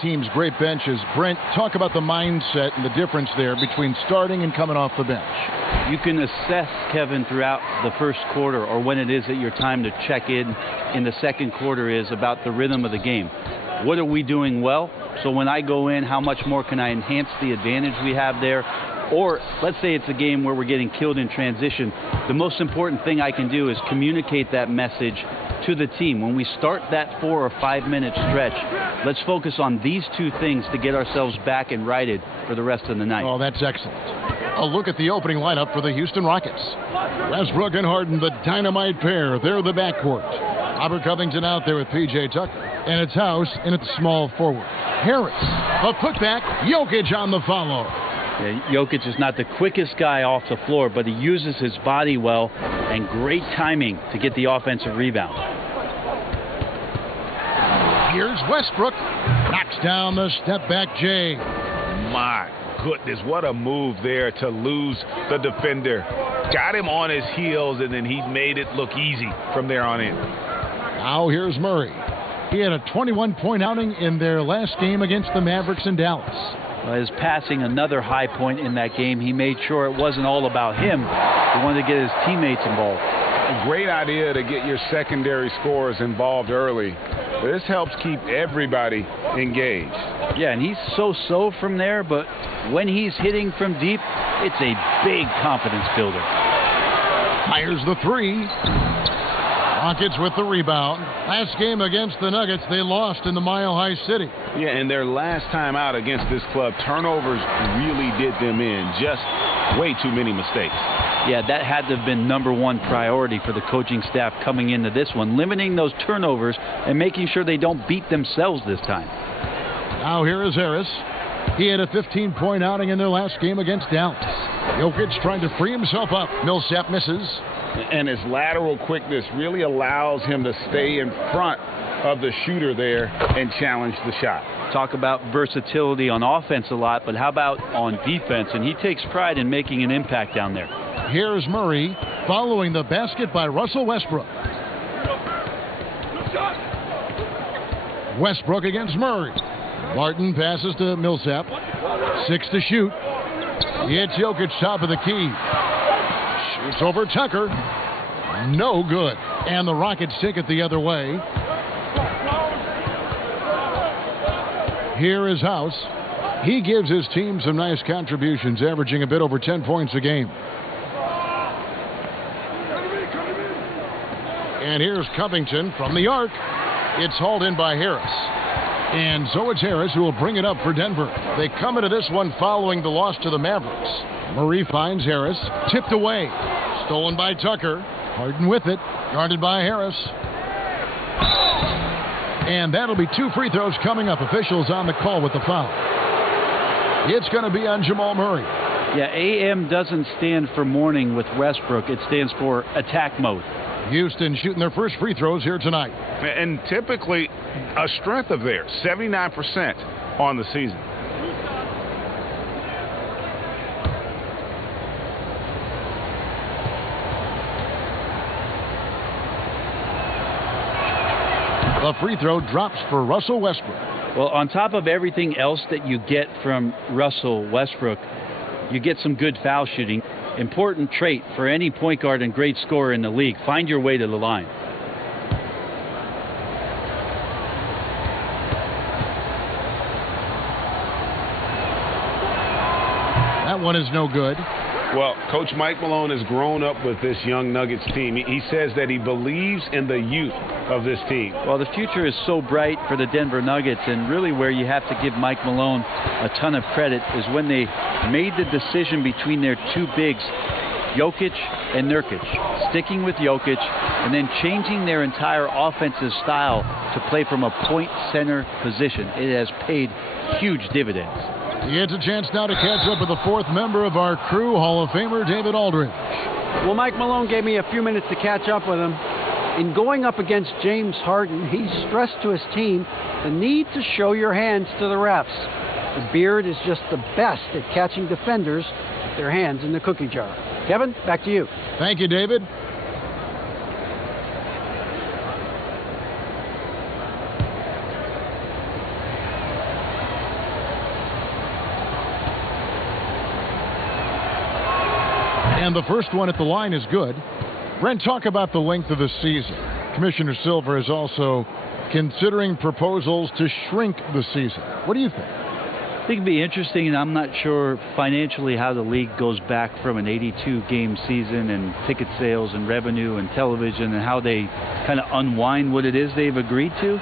teams, great benches. Brent, talk about the mindset and the difference there between starting and coming off the bench. You can assess, Kevin, throughout the first quarter, or when it is that your time to check in the second quarter is, about the rhythm of the game. What are we doing well? So when I go in, how much more can I enhance the advantage we have there? Or let's say it's a game where we're getting killed in transition. The most important thing I can do is communicate that message to the team. When we start that 4 or 5 minute stretch, let's focus on these two things to get ourselves back and righted for the rest of the night. Oh, that's excellent. A look at the opening lineup for the Houston Rockets. Westbrook and Harden, the dynamite pair. They're the backcourt. Robert Covington out there with P.J. Tucker. And it's House in its small forward. Harris, a putback. Jokic on the follow. Yeah, Jokic is not the quickest guy off the floor, but he uses his body well and great timing to get the offensive rebound. Here's Westbrook. Knocks down the step-back J. My goodness, what a move there to lose the defender. Got him on his heels, and then he made it look easy from there on in. Now here's Murray. He had a 21-point outing in their last game against the Mavericks in Dallas. His passing, another high point in that game. He made sure it wasn't all about him. He wanted to get his teammates involved. A great idea to get your secondary scorers involved early. This helps keep everybody engaged. Yeah, and he's so-so from there, but when he's hitting from deep, it's a big confidence builder. Fires the three. Rockets with the rebound. Last game against the Nuggets, they lost in the Mile High City. Yeah, and their last time out against this club, turnovers really did them in. Just way too many mistakes. Yeah, that had to have been #1 priority for the coaching staff coming into this one, limiting those turnovers and making sure they don't beat themselves this time. Now here is Harris. He had a 15-point outing in their last game against Dallas. Jokic trying to free himself up. Millsap misses. And his lateral quickness really allows him to stay in front of the shooter there and challenge the shot. Talk about versatility on offense a lot, but how about on defense? And he takes pride in making an impact down there. Here's Murray following the basket by Russell Westbrook. Westbrook against Murray. Martin passes to Millsap. 6 to shoot. It's Jokic top of the key. Shoots over Tucker. No good. And the Rockets take it the other way. Here is House. He gives his team some nice contributions, averaging a bit over 10 points a game. And here's Covington from the arc. It's hauled in by Harris. And so it's Harris who will bring it up for Denver. They come into this one following the loss to the Mavericks. Murray finds Harris. Tipped away. Stolen by Tucker. Harden with it. Guarded by Harris. And that'll be 2 free throws coming up. Officials on the call with the foul. It's going to be on Jamal Murray. Yeah, AM doesn't stand for morning with Westbrook. It stands for attack mode. Houston shooting their first free throws here tonight. And typically a strength of theirs, 79% on the season. The free throw drops for Russell Westbrook. Well, on top of everything else that you get from Russell Westbrook, you get some good foul shooting. Important trait for any point guard and great scorer in the league. Find your way to the line. That one is no good. Well, Coach Mike Malone has grown up with this young Nuggets team. He says that he believes in the youth of this team. Well, the future is so bright for the Denver Nuggets, and really where you have to give Mike Malone a ton of credit is when they made the decision between their 2 bigs, Jokic and Nurkic, sticking with Jokic and then changing their entire offensive style to play from a point center position. It has paid huge dividends. He gets a chance now to catch up with the 4th member of our crew, Hall of Famer David Aldridge. Well, Mike Malone gave me a few minutes to catch up with him. In going up against James Harden, he stressed to his team the need to show your hands to the refs. The Beard is just the best at catching defenders with their hands in the cookie jar. Kevin, back to you. Thank you, David. And the first one at the line is good. Brent, talk about the length of the season. Commissioner Silver is also considering proposals to shrink the season. What do you think? I think it'd be interesting, and I'm not sure financially how the league goes back from an 82-game season and ticket sales and revenue and television and how they kind of unwind what it is they've agreed to.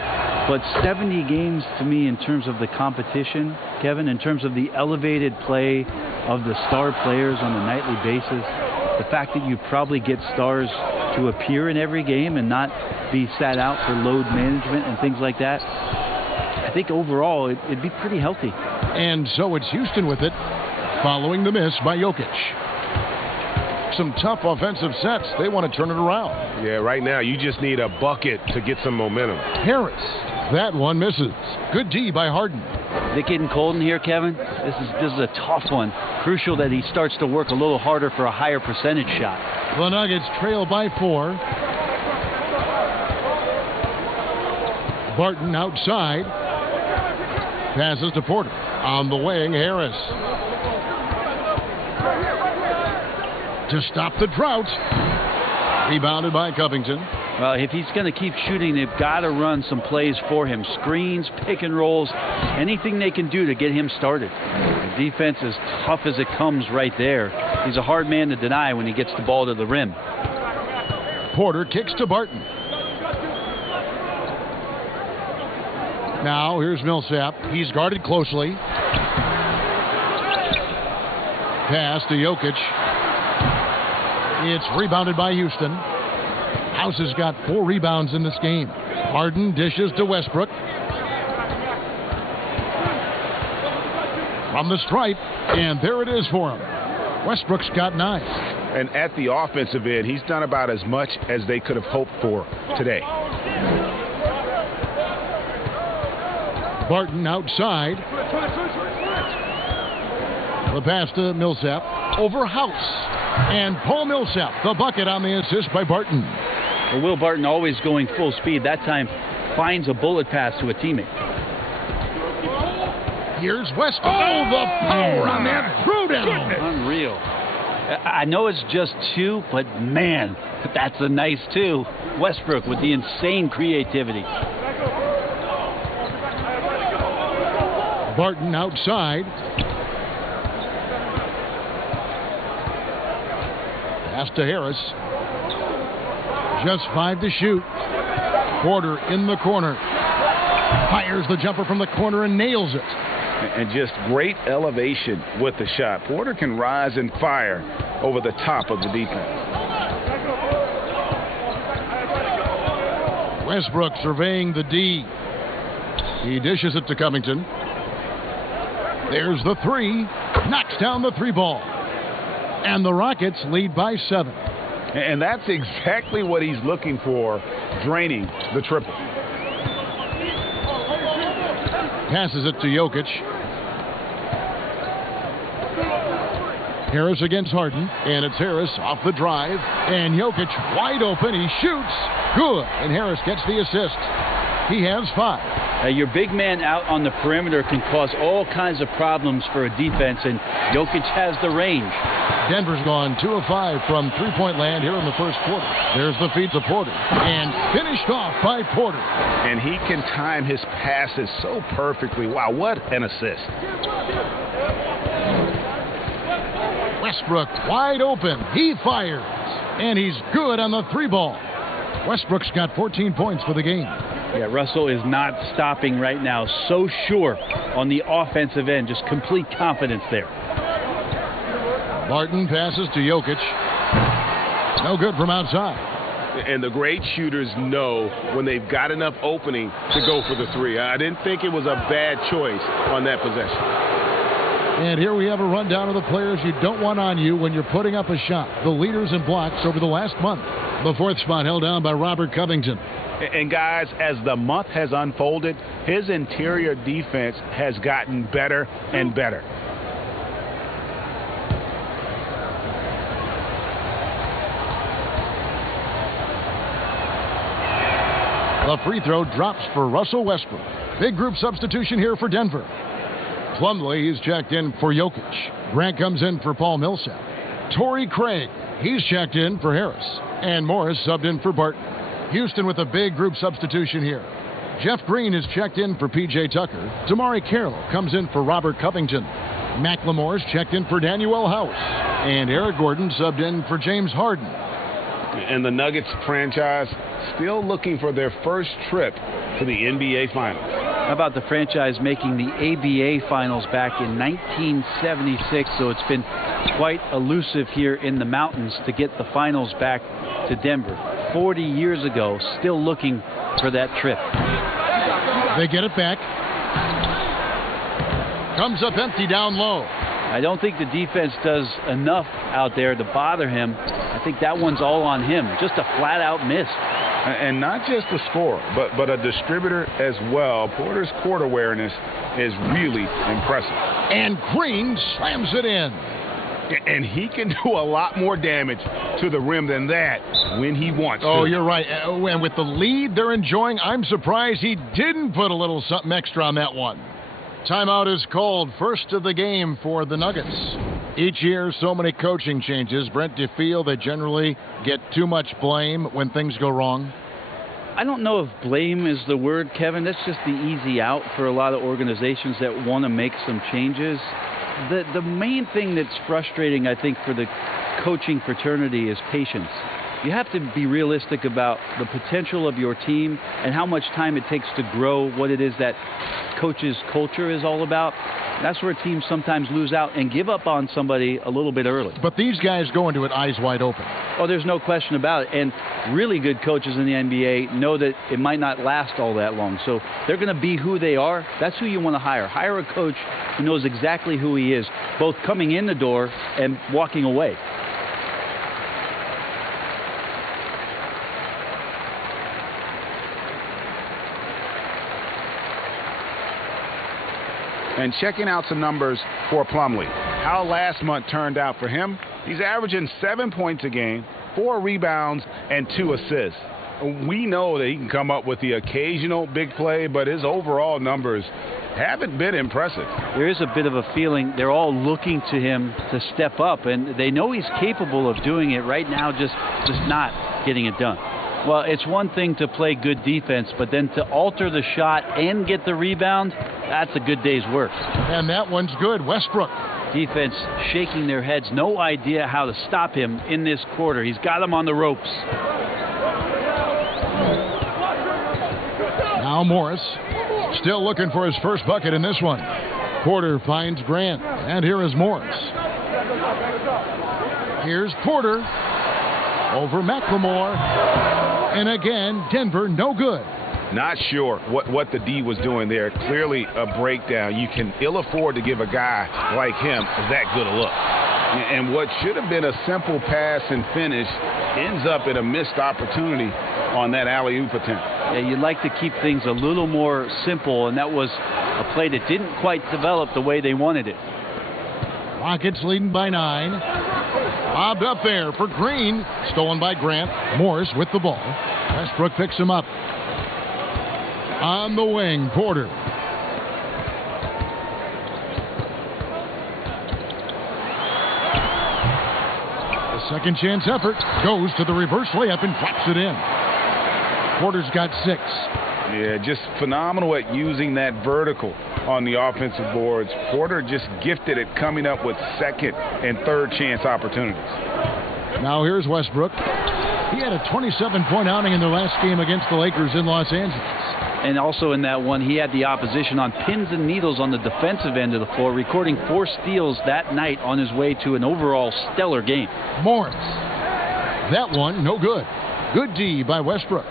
But 70 games to me in terms of the competition, Kevin, in terms of the elevated play of the star players on a nightly basis, the fact that you probably get stars to appear in every game and not be sat out for load management and things like that, I think overall it'd be pretty healthy. And so it's Houston with it, following the miss by Jokic. Some tough offensive sets. They want to turn it around. Yeah, right now you just need a bucket to get some momentum. Harris, that one misses. Good D by Harden. Is it getting cold in here, Kevin? This is a tough one. Crucial that he starts to work a little harder for a higher percentage shot. The Nuggets trail by 4. Barton outside. Passes to Porter. On the wing, Harris. To stop the drought. Rebounded by Covington. Well, if he's going to keep shooting, they've got to run some plays for him. Screens, pick and rolls, anything they can do to get him started. The defense is tough as it comes right there. He's a hard man to deny when he gets the ball to the rim. Porter kicks to Barton. Now here's Millsap. He's guarded closely. Pass to Jokic. It's rebounded by Houston. House has got 4 rebounds in this game. Harden dishes to Westbrook. From the stripe, and there it is for him. Westbrook's got 9. And at the offensive end, he's done about as much as they could have hoped for today. Barton outside. The pass to Millsap. Over House. And Paul Millsap, the bucket on the assist by Barton. Well, Will Barton always going full speed. That time finds a bullet pass to a teammate. Here's Westbrook. Oh, the power on that throwdown. Unreal. I know it's just 2, but man, that's a nice 2. Westbrook with the insane creativity. Barton outside. Pass to Harris. Just 5 to shoot. Porter in the corner. Fires the jumper from the corner and nails it. And just great elevation with the shot. Porter can rise and fire over the top of the defense. Westbrook surveying the D. He dishes it to Covington. There's the 3. Knocks down the 3 ball. And the Rockets lead by 7. And that's exactly what he's looking for, draining the triple. Passes it to Jokic. Harris against Harden. And it's Harris off the drive. And Jokic wide open. He shoots. Good. And Harris gets the assist. He has 5. Your big man out on the perimeter can cause all kinds of problems for a defense, and Jokic has the range. Denver's gone 2 of 5 from three-point land here in the first quarter. There's the feed to Porter, and finished off by Porter. And he can time his passes so perfectly. Wow, what an assist. Westbrook wide open. He fires, and he's good on the 3 ball. Westbrook's got 14 points for the game. Yeah, Russell is not stopping right now. So sure on the offensive end. Just complete confidence there. Barton passes to Jokic. No good from outside. And the great shooters know when they've got enough opening to go for the 3. I didn't think it was a bad choice on that possession. And here we have a rundown of the players you don't want on you when you're putting up a shot. The leaders in blocks over the last month. The 4th spot held down by Robert Covington. And guys, as the month has unfolded, his interior defense has gotten better and better. The free throw drops for Russell Westbrook. Big group substitution here for Denver. Plumlee, he's checked in for Jokic. Grant comes in for Paul Millsap. Torrey Craig, he's checked in for Harris. And Morris subbed in for Barton. Houston with a big group substitution here. Jeff Green is checked in for P.J. Tucker. Damari Carroll comes in for Robert Covington. McLemore's checked in for Danuel House. And Eric Gordon subbed in for James Harden. And the Nuggets franchise still looking for their first trip to the NBA Finals. How about the franchise making the ABA Finals back in 1976? So it's been quite elusive here in the mountains to get the finals back to Denver. 40 years ago, still looking for that trip. They get it back. Comes up empty down low. I don't think the defense does enough out there to bother him. I think that one's all on him. Just a flat-out miss. And not just a scorer, but a distributor as well. Porter's court awareness is really impressive. And Green slams it in. And he can do a lot more damage to the rim than that when he wants to. Oh, you're right. And with the lead they're enjoying, I'm surprised he didn't put a little something extra on that one. Timeout is called. First of the game for the Nuggets. Each year, so many coaching changes. Brent, do you feel they generally get too much blame when things go wrong? I don't know if blame is the word, Kevin. That's just the easy out for a lot of organizations that want to make some changes. The main thing that's frustrating, I think, for the coaching fraternity is patience. You have to be realistic about the potential of your team and how much time it takes to grow what it is that coach's culture is all about. That's where teams sometimes lose out and give up on somebody a little bit early. But these guys go into it eyes wide open. Oh, there's no question about it. And really good coaches in the NBA know that it might not last all that long. So they're going to be who they are. That's who you want to hire. Hire a coach who knows exactly who he is, both coming in the door and walking away. And checking out some numbers for Plumlee. How last month turned out for him. He's averaging 7 points a game, 4 rebounds, and 2 assists. We know that he can come up with the occasional big play, but his overall numbers haven't been impressive. There is a bit of a feeling they're all looking to him to step up, and they know he's capable of doing it right now, just not getting it done. Well, it's one thing to play good defense, but then to alter the shot and get the rebound, that's a good day's work. And that one's good. Westbrook. Defense shaking their heads. No idea how to stop him in this quarter. He's got him on the ropes. Now Morris. Still looking for his first bucket in this one. Porter finds Grant. And here is Morris. Here's Porter. Over McLemore. And again, Denver, no good. Not sure what the D was doing there. Clearly a breakdown. You can ill afford to give a guy like him that good a look. And what should have been a simple pass and finish ends up in a missed opportunity on that alley-oop attempt. Yeah, you'd like to keep things a little more simple, and that was a play that didn't quite develop the way they wanted it. Rockets leading by 9. Bobbed up there for Green. Stolen by Grant. Morris with the ball. Westbrook picks him up. On the wing, Porter. The second chance effort goes to the reverse layup and drops it in. Porter's got 6. Yeah, just phenomenal at using that vertical on the offensive boards. Porter just gifted at coming up with second and third chance opportunities. Now here's Westbrook. He had a 27-point outing in their last game against the Lakers in Los Angeles. And also in that one, he had the opposition on pins and needles on the defensive end of the floor, recording 4 steals that night on his way to an overall stellar game. Morris. That one, no good. Good D by Westbrook.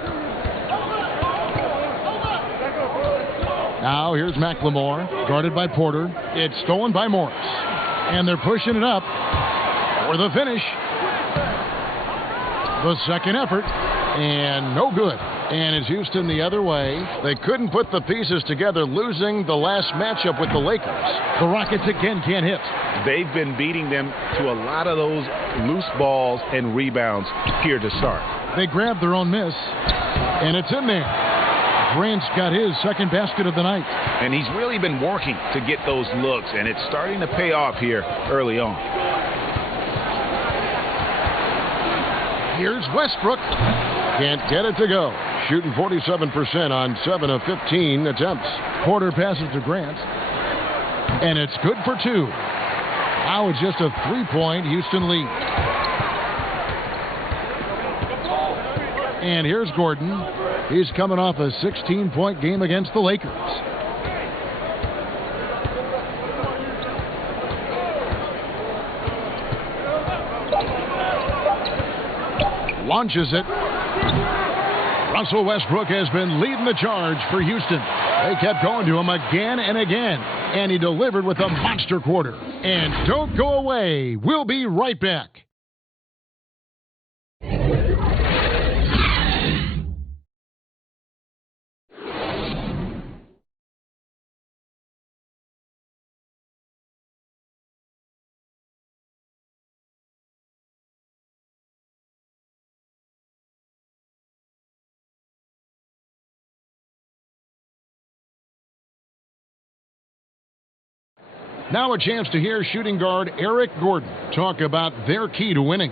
Now here's McLemore, guarded by Porter. It's stolen by Morris. And they're pushing it up for the finish. The second effort, and no good. And it's Houston the other way. They couldn't put the pieces together, losing the last matchup with the Lakers. The Rockets again can't hit. They've been beating them to a lot of those loose balls and rebounds here to start. They grabbed their own miss, and it's in there. Grant's got his second basket of the night. And he's really been working to get those looks, and it's starting to pay off here early on. Here's Westbrook. Can't get it to go. Shooting 47% on 7 of 15 attempts. Porter passes to Grant. And it's good for 2. Now it's just a 3-point Houston lead. And here's Gordon. He's coming off a 16-point game against the Lakers. Launches it. Russell Westbrook has been leading the charge for Houston. They kept going to him again and again, and he delivered with a monster quarter. And don't go away. We'll be right back. Now a chance to hear shooting guard Eric Gordon talk about their key to winning.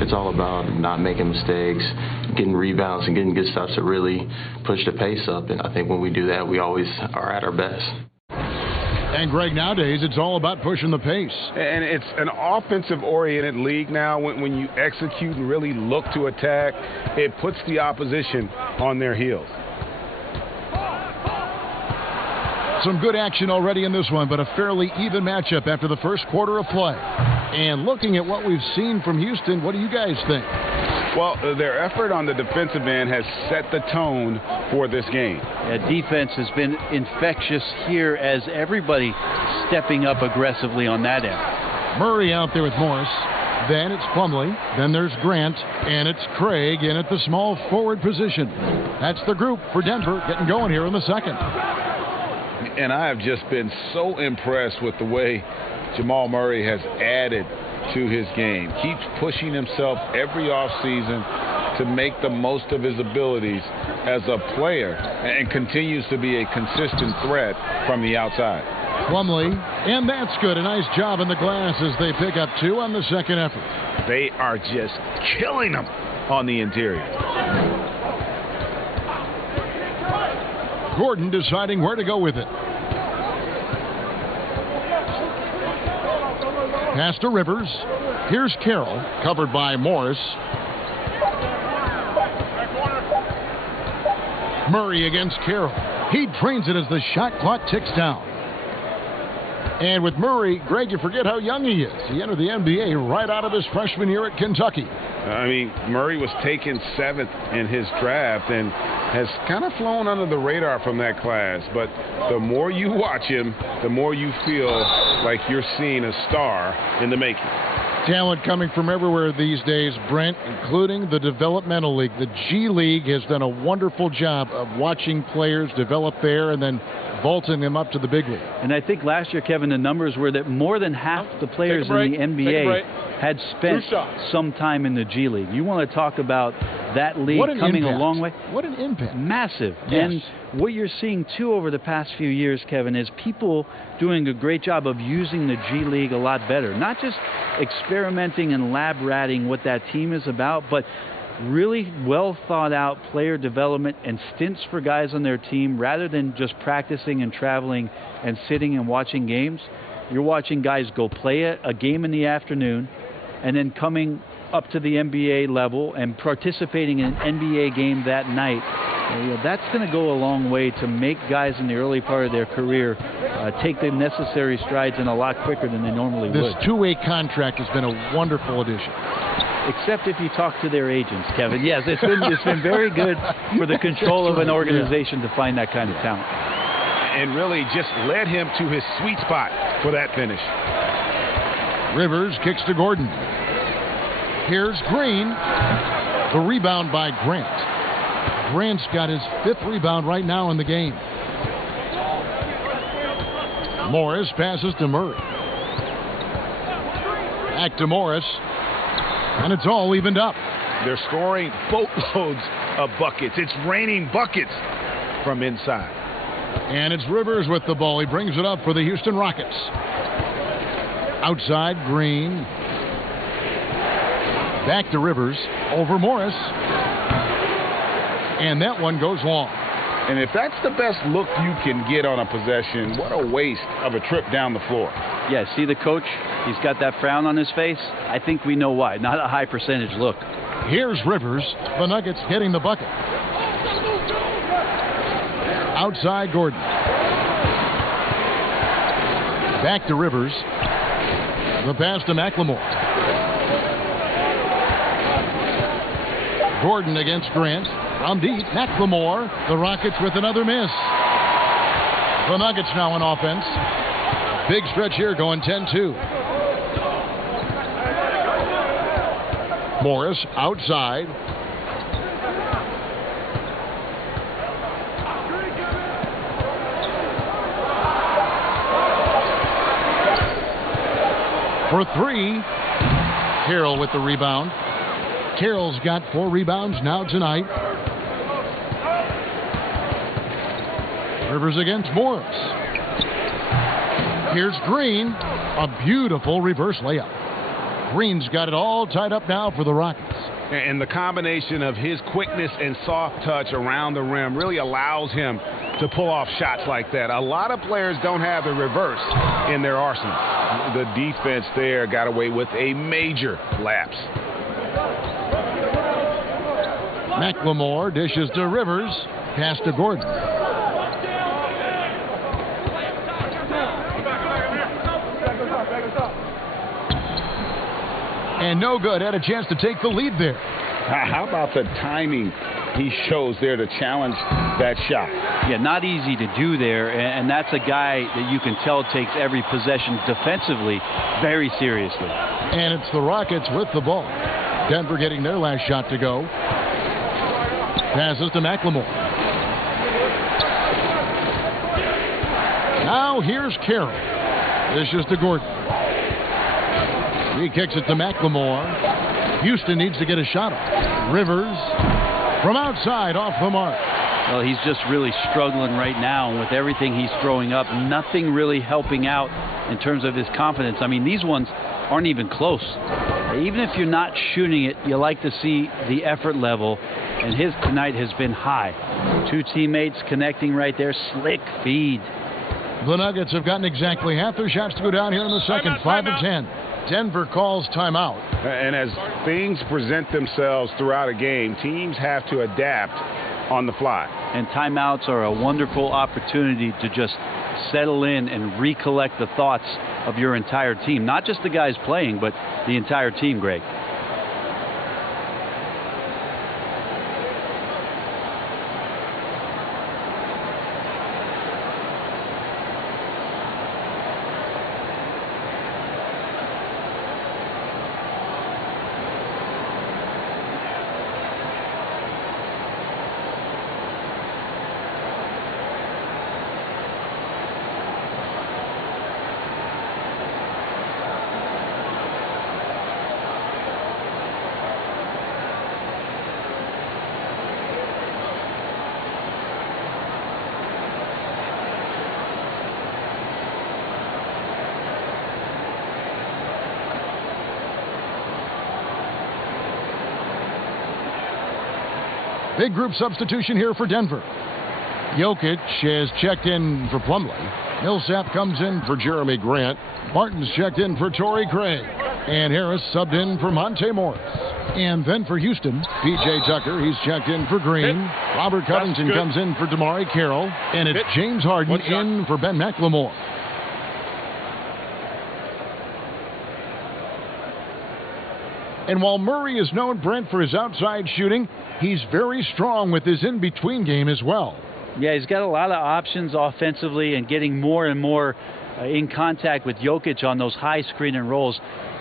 It's all about not making mistakes, getting rebounds, and getting good stops to really push the pace up. And I think when we do that, we always are at our best. And, Greg, nowadays it's all about pushing the pace. And it's an offensive-oriented league now. When you execute and really look to attack, it puts the opposition on their heels. Some good action already in this one, but a fairly even matchup after the first quarter of play. And looking at what we've seen from Houston, what do you guys think? Well, their effort on the defensive end has set the tone for this game. Yeah, defense has been infectious here as everybody stepping up aggressively on that end. Murray out there with Morris. Then it's Plumlee. Then there's Grant. And it's Craig in at the small forward position. That's the group for Denver getting going here in the second. And I have just been so impressed with the way Jamal Murray has added to his game. Keeps pushing himself every offseason to make the most of his abilities as a player and continues to be a consistent threat from the outside. Plumlee, and that's good. A nice job in the glass as they pick up 2 on the second effort. They are just killing them on the interior. Gordon deciding where to go with it. Pass to Rivers. Here's Carroll, covered by Morris. Murray against Carroll. He drains it as the shot clock ticks down. And with Murray, Greg, you forget how young he is. He entered the NBA right out of his freshman year at Kentucky. I mean, Murray was taken 7th in his draft and has kind of flown under the radar from that class. But the more you watch him, the more you feel like you're seeing a star in the making. Talent coming from everywhere these days, Brent, including the developmental league. The G League has done a wonderful job of watching players develop there and then vaulting them up to the big league. And I think last year, Kevin, the numbers were that more than half the players in the NBA had spent some time in the G League. You want to talk about that league coming a long way? What an impact. Massive. Yes. And what you're seeing, too, over the past few years, Kevin, is people doing a great job of using the G League a lot better. Not just experimenting and lab ratting what that team is about, but really well thought out player development and stints for guys on their team rather than just practicing and traveling and sitting and watching games. You're watching guys go play a game in the afternoon and then coming up to the NBA level and participating in an NBA game that night. That's going to go a long way to make guys in the early part of their career take the necessary strides in a lot quicker than they normally would. This two-way contract has been a wonderful addition. Except if you talk to their agents, Kevin. Yes, it's been very good for the control of an organization to find that kind of talent. And really just led him to his sweet spot for that finish. Rivers kicks to Gordon. Here's Green. The rebound by Grant. Grant's got his 5th rebound right now in the game. Morris passes to Murray. Back to Morris. And it's all evened up. They're scoring boatloads of buckets. It's raining buckets from inside. And it's Rivers with the ball. He brings it up for the Houston Rockets. Outside, Green. Back to Rivers, over Morris. And that one goes long. And if that's the best look you can get on a possession, what a waste of a trip down the floor. Yeah, see the coach? He's got that frown on his face. I think we know why. Not a high percentage look. Here's Rivers. The Nuggets getting the bucket. Outside Gordon. Back to Rivers. The pass to McLemore. Gordon against Grant. From deep, McLemore. The Rockets with another miss. The Nuggets now on offense. Big stretch here going 10-2. Morris outside. For three. Carroll with the rebound. Carroll's got 4 rebounds now tonight. Rivers against Morris. Here's Green. A beautiful reverse layup. Green's got it all tied up now for the Rockets. And the combination of his quickness and soft touch around the rim really allows him to pull off shots like that. A lot of players don't have the reverse in their arsenal. The defense there got away with a major lapse. McLemore dishes to Rivers. Pass to Gordon. And no good. Had a chance to take the lead there. How about the timing he shows there to challenge that shot? Yeah, not easy to do there, and that's a guy that you can tell takes every possession defensively very seriously. And it's the Rockets with the ball. Denver getting their last shot to go. Passes to McLemore. Now here's Carroll. This is to Gordon. He kicks it to McLemore. Houston needs to get a shot off. Rivers from outside off the mark. Well, he's just really struggling right now, and with everything he's throwing up, nothing really helping out in terms of his confidence. I mean, these ones aren't even close. Even if you're not shooting it, you like to see the effort level, and his tonight has been high. 2 teammates connecting right there. Slick feed. The Nuggets have gotten exactly half their shots to go down here in the second. 5-10. Denver calls timeout. And as things present themselves throughout a game, teams have to adapt on the fly. And timeouts are a wonderful opportunity to just settle in and recollect the thoughts of your entire team. Not just the guys playing, but the entire team, Greg. Big group substitution here for Denver. Jokic has checked in for Plumlee. Millsap comes in for Jeremy Grant. Martin's checked in for Torrey Craig. And Harris subbed in for Monte Morris. And then for Houston, P.J. Tucker, he's checked in for Green. Robert Covington comes in for Damari Carroll. And it's James Harden in for Ben McLemore. And while Murray is known, Brent, for his outside shooting, he's very strong with his in-between game as well. Yeah, he's got a lot of options offensively and getting more and more in contact with Jokic on those high screen and rolls.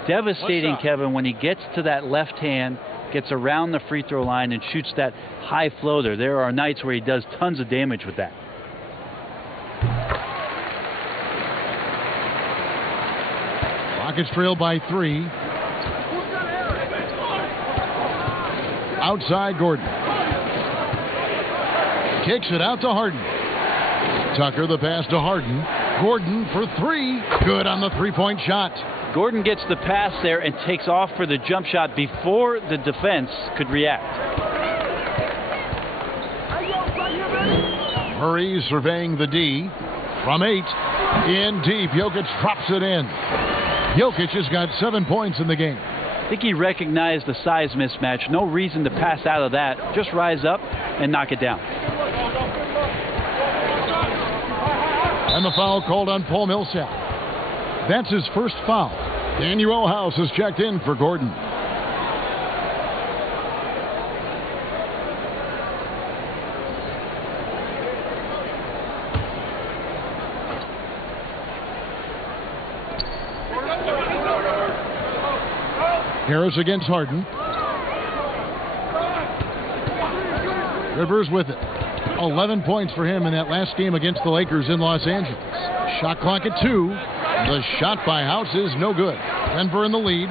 Devastating, Kevin, when he gets to that left hand, gets around the free throw line and shoots that high floater. There are nights where he does tons of damage with that. Rockets trail by 3. Outside Gordon. Kicks it out to Harden. Tucker the pass to Harden. Gordon for three. Good on the three-point shot. Gordon gets the pass there and takes off for the jump shot before the defense could react. Murray surveying the D. From 8. In deep. Jokic drops it in. Jokic has got 7 points in the game. I think he recognized the size mismatch. No reason to pass out of that. Just rise up and knock it down. And the foul called on Paul Millsap. That's his first foul. Daniel House has checked in for Gordon. Harris against Harden. Rivers with it. 11 points for him in that last game against the Lakers in Los Angeles. Shot clock at 2. The shot by House is no good. Denver in the lead.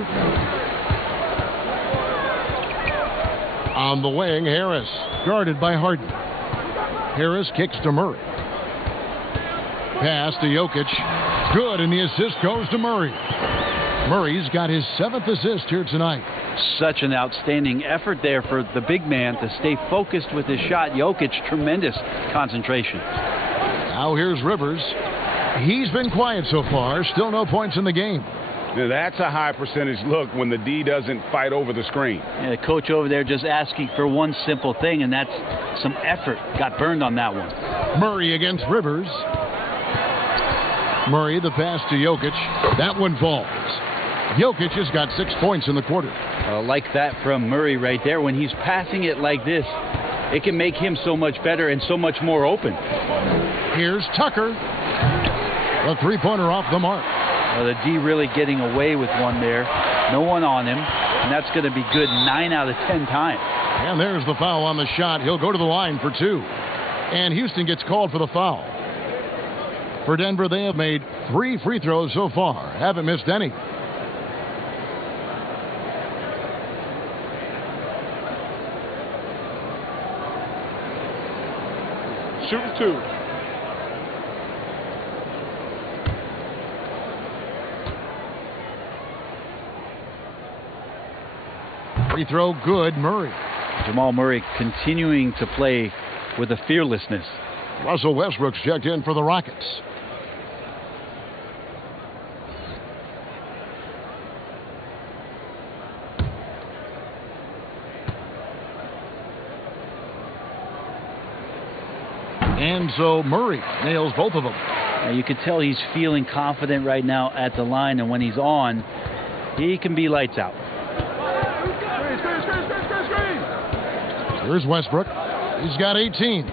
On the wing, Harris. Guarded by Harden. Harris kicks to Murray. Pass to Jokic. Good, and the assist goes to Murray. Murray's got his 7th assist here tonight. Such an outstanding effort there for the big man to stay focused with his shot. Jokic, tremendous concentration. Now here's Rivers. He's been quiet so far. Still no points in the game. Now that's a high percentage look when the D doesn't fight over the screen. Yeah, the coach over there just asking for one simple thing, and that's some effort. Got burned on that one. Murray against Rivers. Murray, the pass to Jokic. That one falls. Jokic has got 6 points in the quarter. Like that from Murray right there. When he's passing it like this, it can make him so much better and so much more open. Here's Tucker. The three-pointer off the mark. The D really getting away with one there. No one on him. And that's going to be good 9 out of 10 times. And there's the foul on the shot. He'll go to the line for 2. And Houston gets called for the foul. For Denver, they have made 3 free throws so far. Haven't missed any. Shooting 2. Free throw good, Murray. Jamal Murray continuing to play with a fearlessness. Russell Westbrook's checked in for the Rockets. And so Murray nails both of them. You can tell he's feeling confident right now at the line, and when he's on, he can be lights out. Here's Westbrook. He's got 18.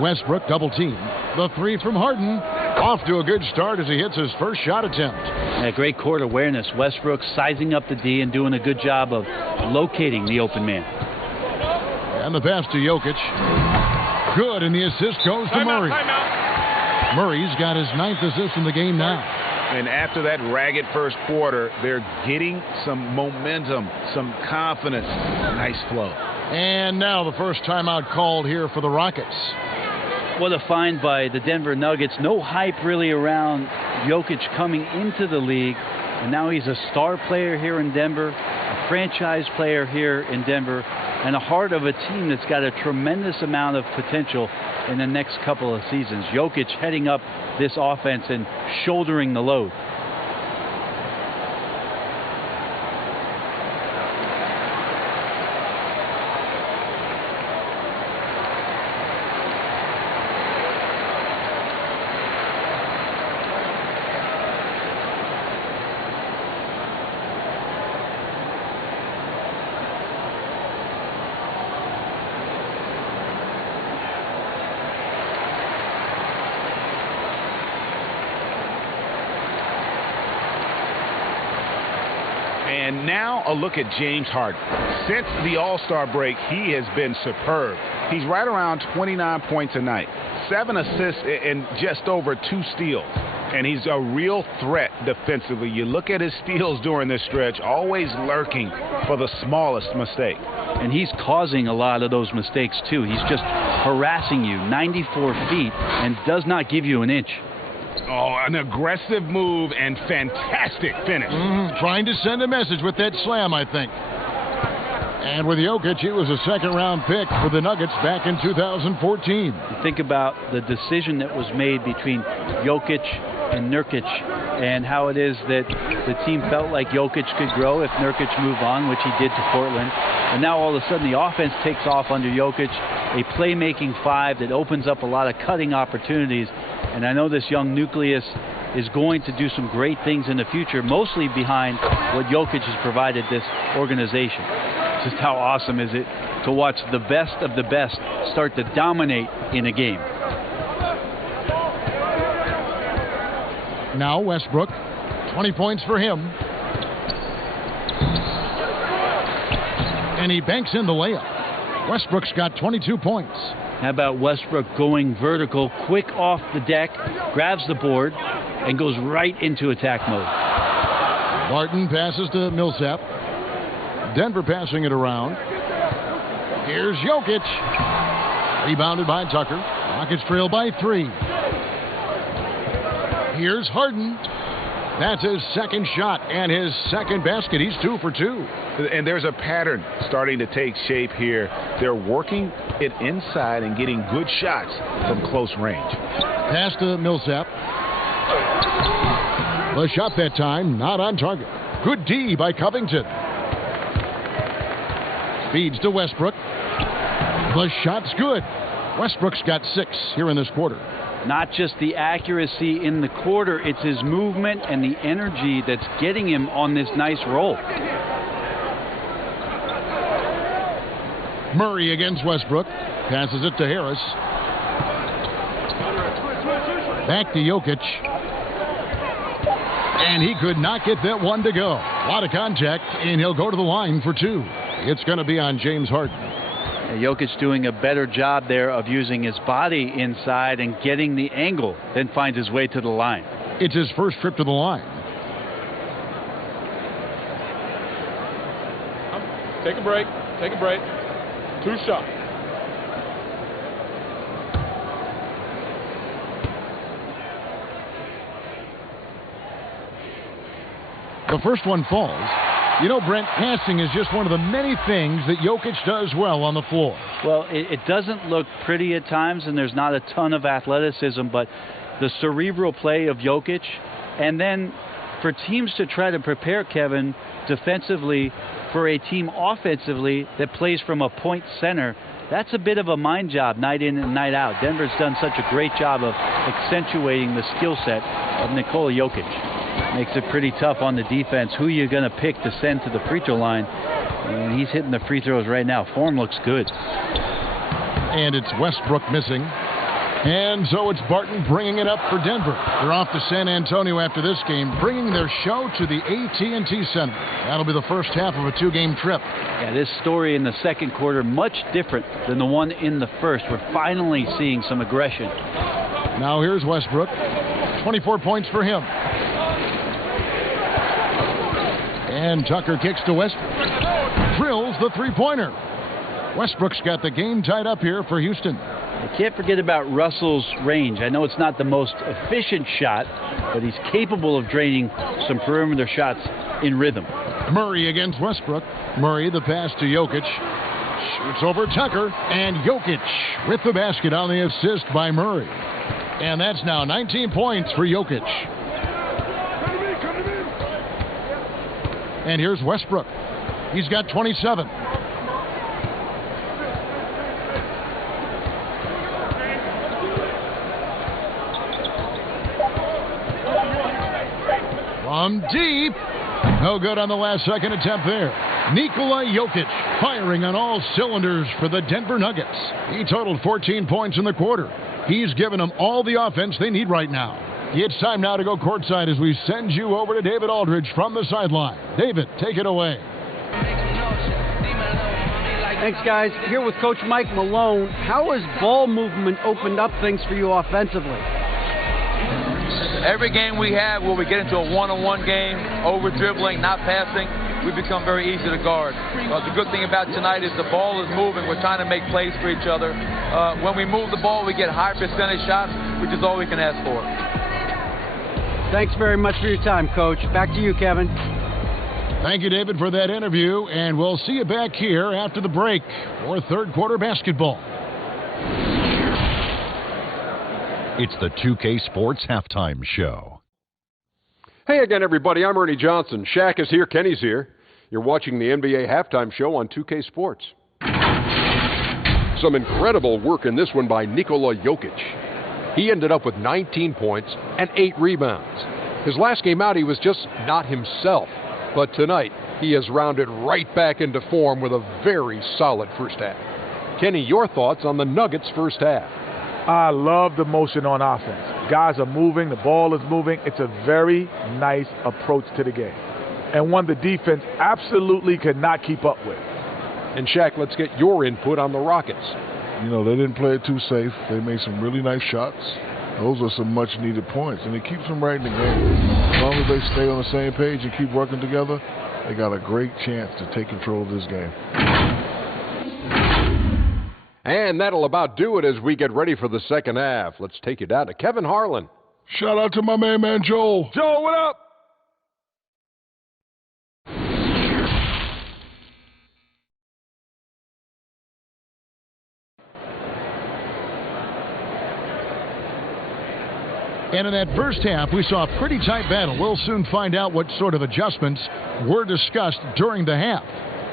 Westbrook double team. The 3 from Harden. Off to a good start as he hits his first shot attempt. Great court awareness. Westbrook sizing up the D and doing a good job of locating the open man. And the pass to Jokic. Good, and the assist goes to Murray. Murray's got his 9th assist in the game now. And after that ragged first quarter, they're getting some momentum, some confidence. Nice flow. And now the first timeout called here for the Rockets. What a find by the Denver Nuggets. No hype really around Jokic coming into the league. And now he's a star player here in Denver, a franchise player here in Denver, and a heart of a team that's got a tremendous amount of potential in the next couple of seasons. Jokic heading up this offense and shouldering the load. And now a look at James Harden. Since the All-Star break, he has been superb. He's right around 29 points a night, 7 assists and just over 2 steals. And he's a real threat defensively. You look at his steals during this stretch, always lurking for the smallest mistake. And he's causing a lot of those mistakes, too. He's just harassing you 94 feet and does not give you an inch. Oh, an aggressive move and fantastic finish. Trying to send a message with that slam, I think. And with Jokic, he was a second-round pick for the Nuggets back in 2014. Think about the decision that was made between Jokic and Nurkic and how it is that the team felt like Jokic could grow if Nurkic moved on, which he did to Portland. And now all of a sudden the offense takes off under Jokic, a playmaking five that opens up a lot of cutting opportunities. And I know this young nucleus is going to do some great things in the future, mostly behind what Jokic has provided this organization. Just how awesome is it to watch the best of the best start to dominate in a game. Now Westbrook, 20 points for him. And he banks in the layup. Westbrook's got 22 points. How about Westbrook going vertical, quick off the deck, grabs the board, and goes right into attack mode. Barton passes to Millsap. Denver passing it around. Here's Jokic. Rebounded by Tucker. Rockets trail by 3. Here's Harden. That's his second shot and his second basket. He's 2 for 2. And there's a pattern starting to take shape here. They're working it inside and getting good shots from close range. Pass to Millsap. The shot that time, not on target. Good D by Covington. Feeds to Westbrook. The shot's good. Westbrook's got 6 here in this quarter. Not just the accuracy in the quarter, it's his movement and the energy that's getting him on this nice roll. Murray against Westbrook. Passes it to Harris. Back to Jokic. And he could not get that one to go. A lot of contact, and he'll go to the line for 2. It's going to be on James Harden. Jokic doing a better job there of using his body inside and getting the angle, then finds his way to the line. It's his first trip to the line. Take a break. Take a break. 2 shots. The first one falls. You know, Brent, passing is just one of the many things that Jokic does well on the floor. Well, it doesn't look pretty at times, and there's not a ton of athleticism, but the cerebral play of Jokic, and then for teams to try to prepare Kevin defensively for a team offensively that plays from a point center, that's a bit of a mind job night in and night out. Denver's done such a great job of accentuating the skill set of Nikola Jokic. Makes it pretty tough on the defense. Who you're going to pick to send to the free throw line. And he's hitting the free throws right now. Form looks good. And it's Westbrook missing. And so it's Barton bringing it up for Denver. They're off to San Antonio after this game, bringing their show to the AT&T Center. That'll be the first half of a 2-game trip. Yeah, this story in the second quarter, much different than the one in the first. We're finally seeing some aggression. Now here's Westbrook. 24 points for him. And Tucker kicks to Westbrook. Drills the three-pointer. Westbrook's got the game tied up here for Houston. You can't forget about Russell's range. I know it's not the most efficient shot, but he's capable of draining some perimeter shots in rhythm. Murray against Westbrook. Murray, the pass to Jokic. Shoots over Tucker, and Jokic with the basket on the assist by Murray. And that's now 19 points for Jokic. And here's Westbrook. He's got 27. From deep. No good on the last second attempt there. Nikola Jokic firing on all cylinders for the Denver Nuggets. He totaled 14 points in the quarter. He's given them all the offense they need right now. It's time now to go courtside as we send you over to David Aldridge from the sideline. David, take it away. Thanks, guys. Here with Coach Mike Malone. How has ball movement opened up things for you offensively? Every game we have where we get into a one-on-one game, over dribbling, not passing, we become very easy to guard. The good thing about tonight is the ball is moving. We're trying to make plays for each other. When we move the ball, we get high percentage shots, which is all we can ask for. Thanks very much for your time, Coach. Back to you, Kevin. Thank you, David, for that interview, and we'll see you back here after the break for third quarter basketball. It's the 2K Sports Halftime Show. Hey again, everybody. I'm Ernie Johnson. Shaq is here. Kenny's here. You're watching the NBA Halftime Show on 2K Sports. Some incredible work in this one by Nikola Jokic. He ended up with 19 points and 8 rebounds. His last game out, he was just not himself. But tonight, he has rounded right back into form with a very solid first half. Kenny, your thoughts on the Nuggets' first half? I love the motion on offense. Guys are moving, the ball is moving. It's a very nice approach to the game, and one the defense absolutely could not keep up with. And Shaq, let's get your input on the Rockets. You know, they didn't play it too safe. They made some really nice shots. Those are some much-needed points, and it keeps them right in the game. As long as they stay on the same page and keep working together, they got a great chance to take control of this game. And that'll about do it as we get ready for the second half. Let's take you down to Kevin Harlan. Shout out to my main man, Joel. Joel, what up? And in that first half, we saw a pretty tight battle. We'll soon find out what sort of adjustments were discussed during the half.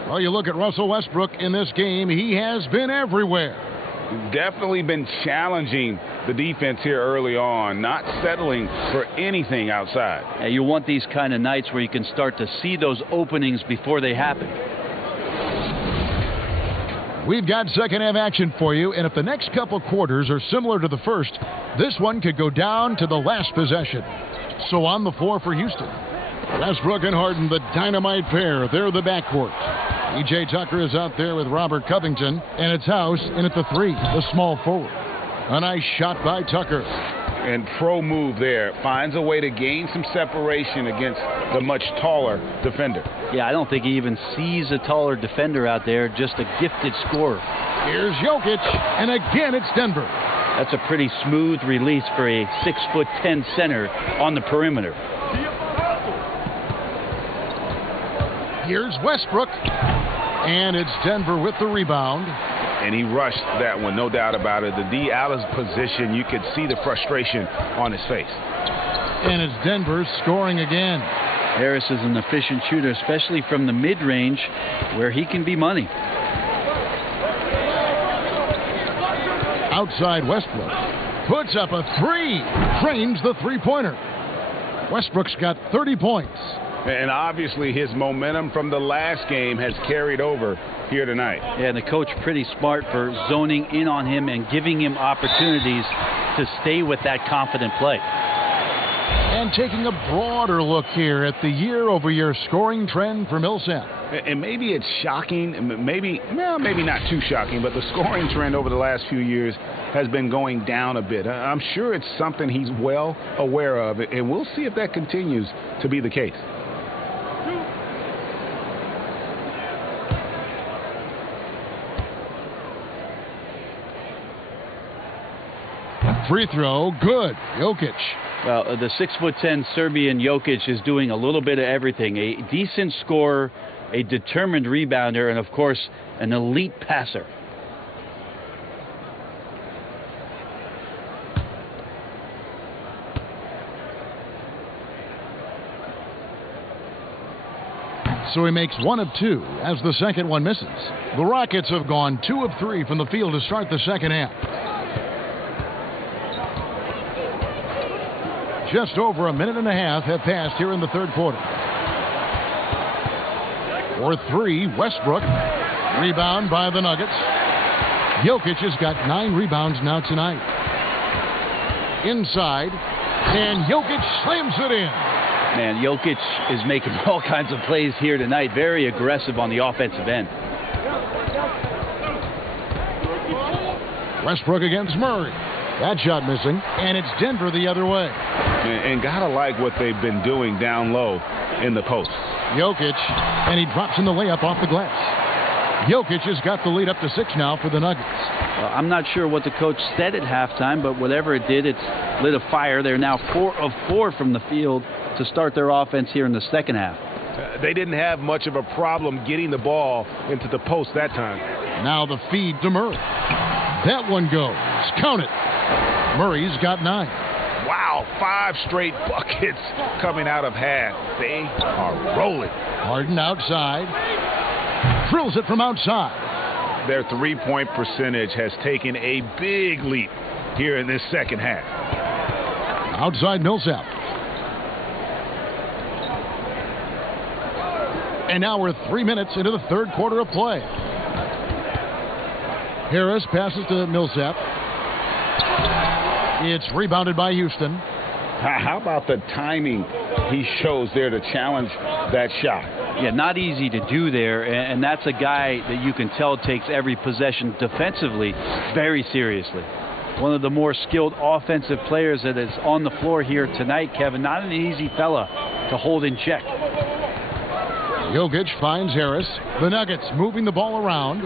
Well, you look at Russell Westbrook in this game, he has been everywhere. Definitely been challenging the defense here early on, not settling for anything outside. Yeah, you want these kind of nights where you can start to see those openings before they happen. We've got second half action for you, and if the next couple quarters are similar to the first, this one could go down to the last possession. So on the floor for Houston, Westbrook and Harden, the dynamite pair. They're the backcourt. E.J. Tucker is out there with Robert Covington, and it's House in at the 3, the small forward. A nice shot by Tucker. And pro move there. Finds a way to gain some separation against the much taller defender. Yeah, I don't think he even sees a taller defender out there, just a gifted scorer. Here's Jokic, and again it's Denver. That's a pretty smooth release for a 6'10" center on the perimeter. Here's Westbrook, and it's Denver with the rebound. And he rushed that one, no doubt about it. The D out of position, you could see the frustration on his face. And it's Denver scoring again. Harris is an efficient shooter, especially from the mid-range, where he can be money. Outside Westbrook puts up a 3, drains the three-pointer. Westbrook's got 30 points. And obviously his momentum from the last game has carried over here tonight. Yeah, and the coach pretty smart for zoning in on him and giving him opportunities to stay with that confident play. And taking a broader look here at the year-over-year scoring trend for Millsap. And maybe it's shocking, maybe not too shocking, but the scoring trend over the last few years has been going down a bit. I'm sure it's something he's well aware of, and we'll see if that continues to be the case. Free throw, good. Jokic. Well, the 6'10" Serbian Jokic is doing a little bit of everything. A decent scorer, a determined rebounder, and of course, an elite passer. So he makes 1 of 2 as the second one misses. The Rockets have gone 2 of 3 from the field to start the second half. Just over a minute and a half have passed here in the third quarter. For 3, Westbrook. Rebound by the Nuggets. Jokic has got 9 rebounds now tonight. Inside, and Jokic slams it in. Man, Jokic is making all kinds of plays here tonight. Very aggressive on the offensive end. Westbrook against Murray. That shot missing, and it's Denver the other way. And gotta like what they've been doing down low in the post. Jokic, and he drops in the layup off the glass. Jokic has got the lead up to 6 now for the Nuggets. Well, I'm not sure what the coach said at halftime, but whatever it did, it's lit a fire. They're now 4 of 4 from the field to start their offense here in the second half. They didn't have much of a problem getting the ball into the post that time. Now the feed to Murray. That one goes. Count it. Murray's got 9. Wow, 5 straight buckets coming out of half. They are rolling. Harden outside. Drills it from outside. Their three-point percentage has taken a big leap here in this second half. Outside Millsap. And now we're 3 minutes into the third quarter of play. Harris passes to Millsap. It's rebounded by Houston. How about the timing he shows there to challenge that shot? Yeah, not easy to do there, and that's a guy that you can tell takes every possession defensively very seriously. One of the more skilled offensive players that is on the floor here tonight, Kevin. Not an easy fella to hold in check. Jokic finds Harris. The Nuggets moving the ball around.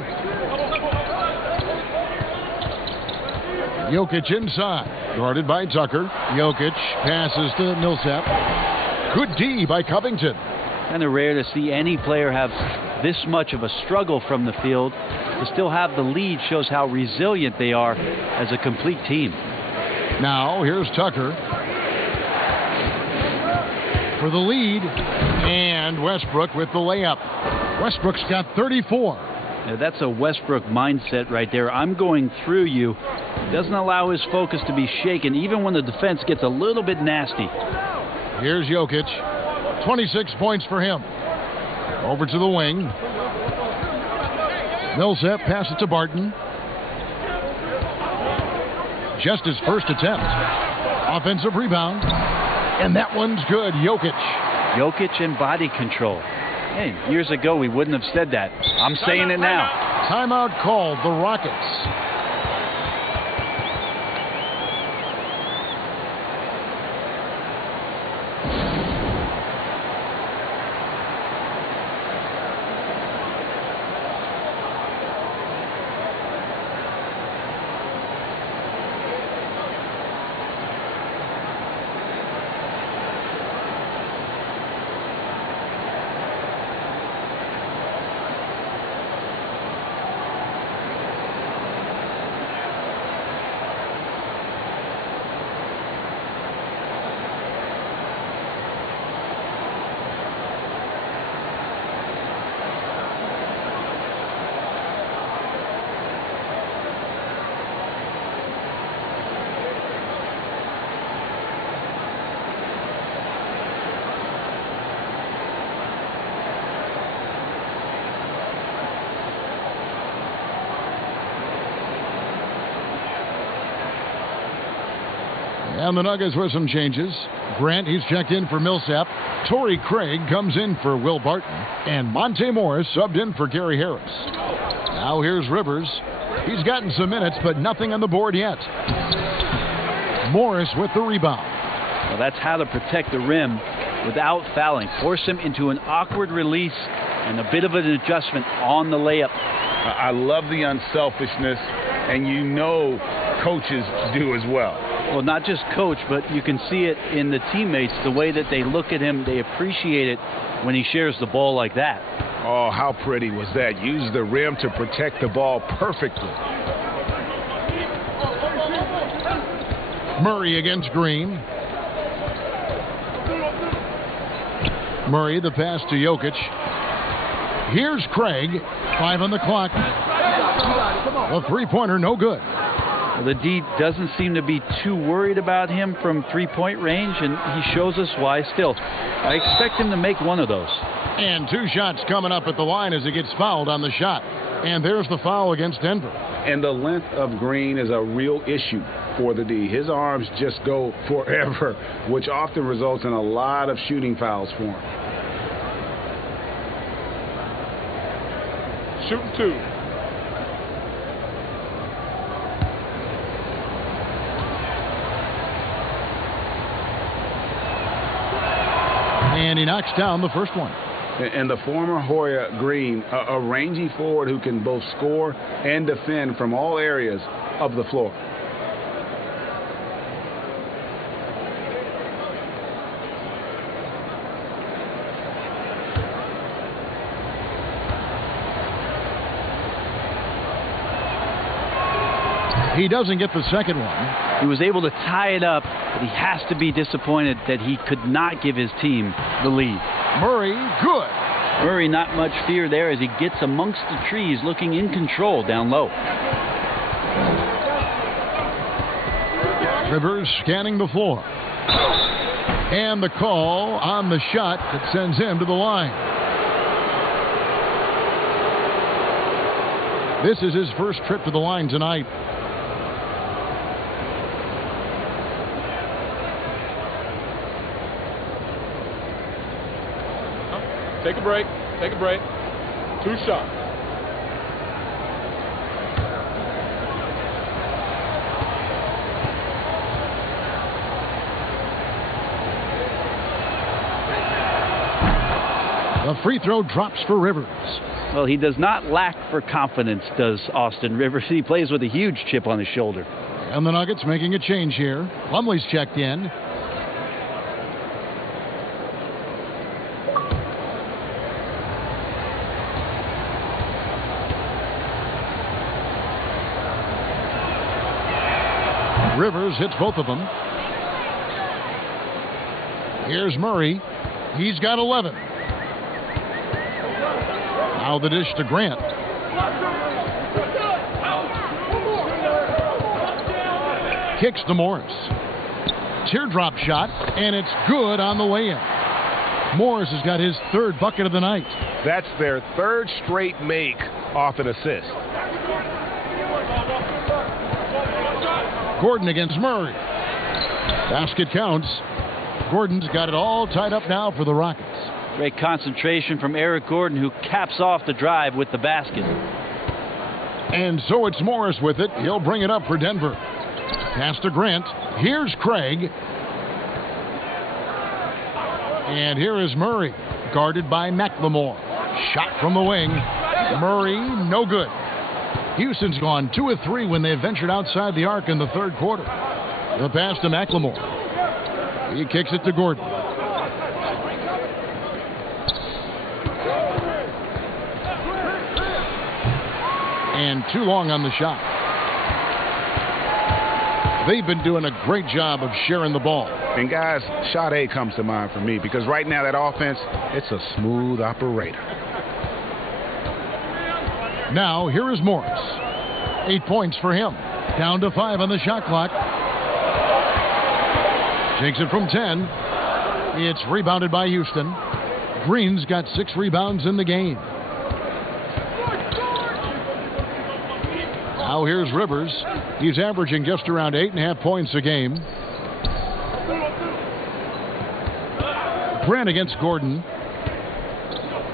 Jokic inside. Guarded by Tucker. Jokic passes to Millsap. Good D by Covington. Kind of rare to see any player have this much of a struggle from the field. To still have the lead shows how resilient they are as a complete team. Now here's Tucker for the lead, and Westbrook with the layup. Westbrook's got 34. Now that's a Westbrook mindset right there. I'm going through you. Doesn't allow his focus to be shaken, even when the defense gets a little bit nasty. Here's Jokic. 26 points for him. Over to the wing. Millsap passes to Barton. Just his first attempt. Offensive rebound. And that one's good. Jokic. Jokic and body control. Hey, years ago we wouldn't have said that. I'm saying it now. Timeout called. The Rockets. And the Nuggets with some changes. Grant, he's checked in for Millsap. Torrey Craig comes in for Will Barton. And Monte Morris subbed in for Gary Harris. Now here's Rivers. He's gotten some minutes, but nothing on the board yet. Morris with the rebound. Well, that's how to protect the rim without fouling. Force him into an awkward release and a bit of an adjustment on the layup. I love the unselfishness, and you know coaches do as well. Well, not just coach, but you can see it in the teammates, the way that they look at him. They appreciate it when he shares the ball like that. Oh, how pretty was that? Use the rim to protect the ball perfectly. Murray against Green. Murray, the pass to Jokic. Here's Craig. 5 on the clock. A three-pointer, no good. Well, the D doesn't seem to be too worried about him from three-point range, and he shows us why still. I expect him to make one of those. And 2 shots coming up at the line as he gets fouled on the shot. And there's the foul against Denver. And the length of Green is a real issue for the D. His arms just go forever, which often results in a lot of shooting fouls for him. Shooting 2. And he knocks down the first one. And the former Hoya Green, a rangy forward who can both score and defend from all areas of the floor. He doesn't get the second one. He was able to tie it up, but he has to be disappointed that he could not give his team the lead. Murray, good. Murray, not much fear there as he gets amongst the trees, looking in control down low. Rivers scanning the floor. And the call on the shot that sends him to the line. This is his first trip to the line tonight. Take a break. Take a break. 2 shots. The free throw drops for Rivers. Well, he does not lack for confidence, does Austin Rivers. He plays with a huge chip on his shoulder. And the Nuggets making a change here. Plumlee's checked in. Rivers hits both of them. Here's Murray. He's got 11. Now the dish to Grant. Kicks to Morris. Teardrop shot, and it's good on the way in. Morris has got his 3rd bucket of the night. That's their 3rd straight make off an assist. Gordon against Murray. Basket counts. Gordon's got it all tied up now for the Rockets. Great concentration from Eric Gordon, who caps off the drive with the basket. And so it's Morris with it. He'll bring it up for Denver. Pass to Grant. Here's Craig. And here is Murray, guarded by McLemore. Shot from the wing. Murray, no good. Houston's gone 2 of 3 when they ventured outside the arc in the 3rd quarter. The pass to McLemore. He kicks it to Gordon. And too long on the shot. They've been doing a great job of sharing the ball. And guys, shot A comes to mind for me because right now that offense, it's a smooth operator. Now, here is Morris. 8 points for him. Down to 5 on the shot clock. Takes it from 10. It's rebounded by Houston. Green's got 6 rebounds in the game. Now here's Rivers. He's averaging just around 8.5 points a game. Grant against Gordon.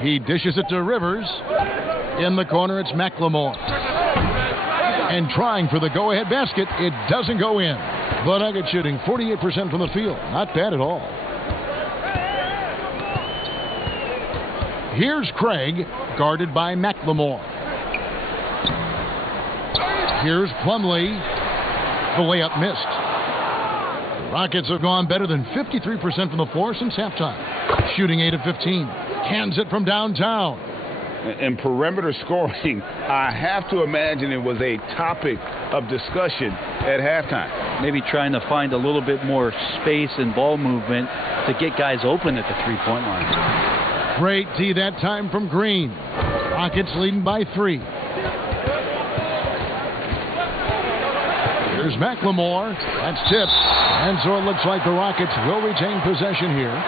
He dishes it to Rivers. In the corner, it's McLemore. And trying for the go-ahead basket. It doesn't go in. The Nuggets shooting 48% from the field. Not bad at all. Here's Craig, guarded by McLemore. Here's Plumlee. The layup missed. The Rockets have gone better than 53% from the floor since halftime. Shooting 8 of 15. Hands it from downtown. And perimeter scoring, I have to imagine it was a topic of discussion at halftime. Maybe trying to find a little bit more space and ball movement to get guys open at the three-point line. Great D that time from Green. Rockets leading by 3. Here's McLemore. That's tipped. And so it looks like the Rockets will retain possession here.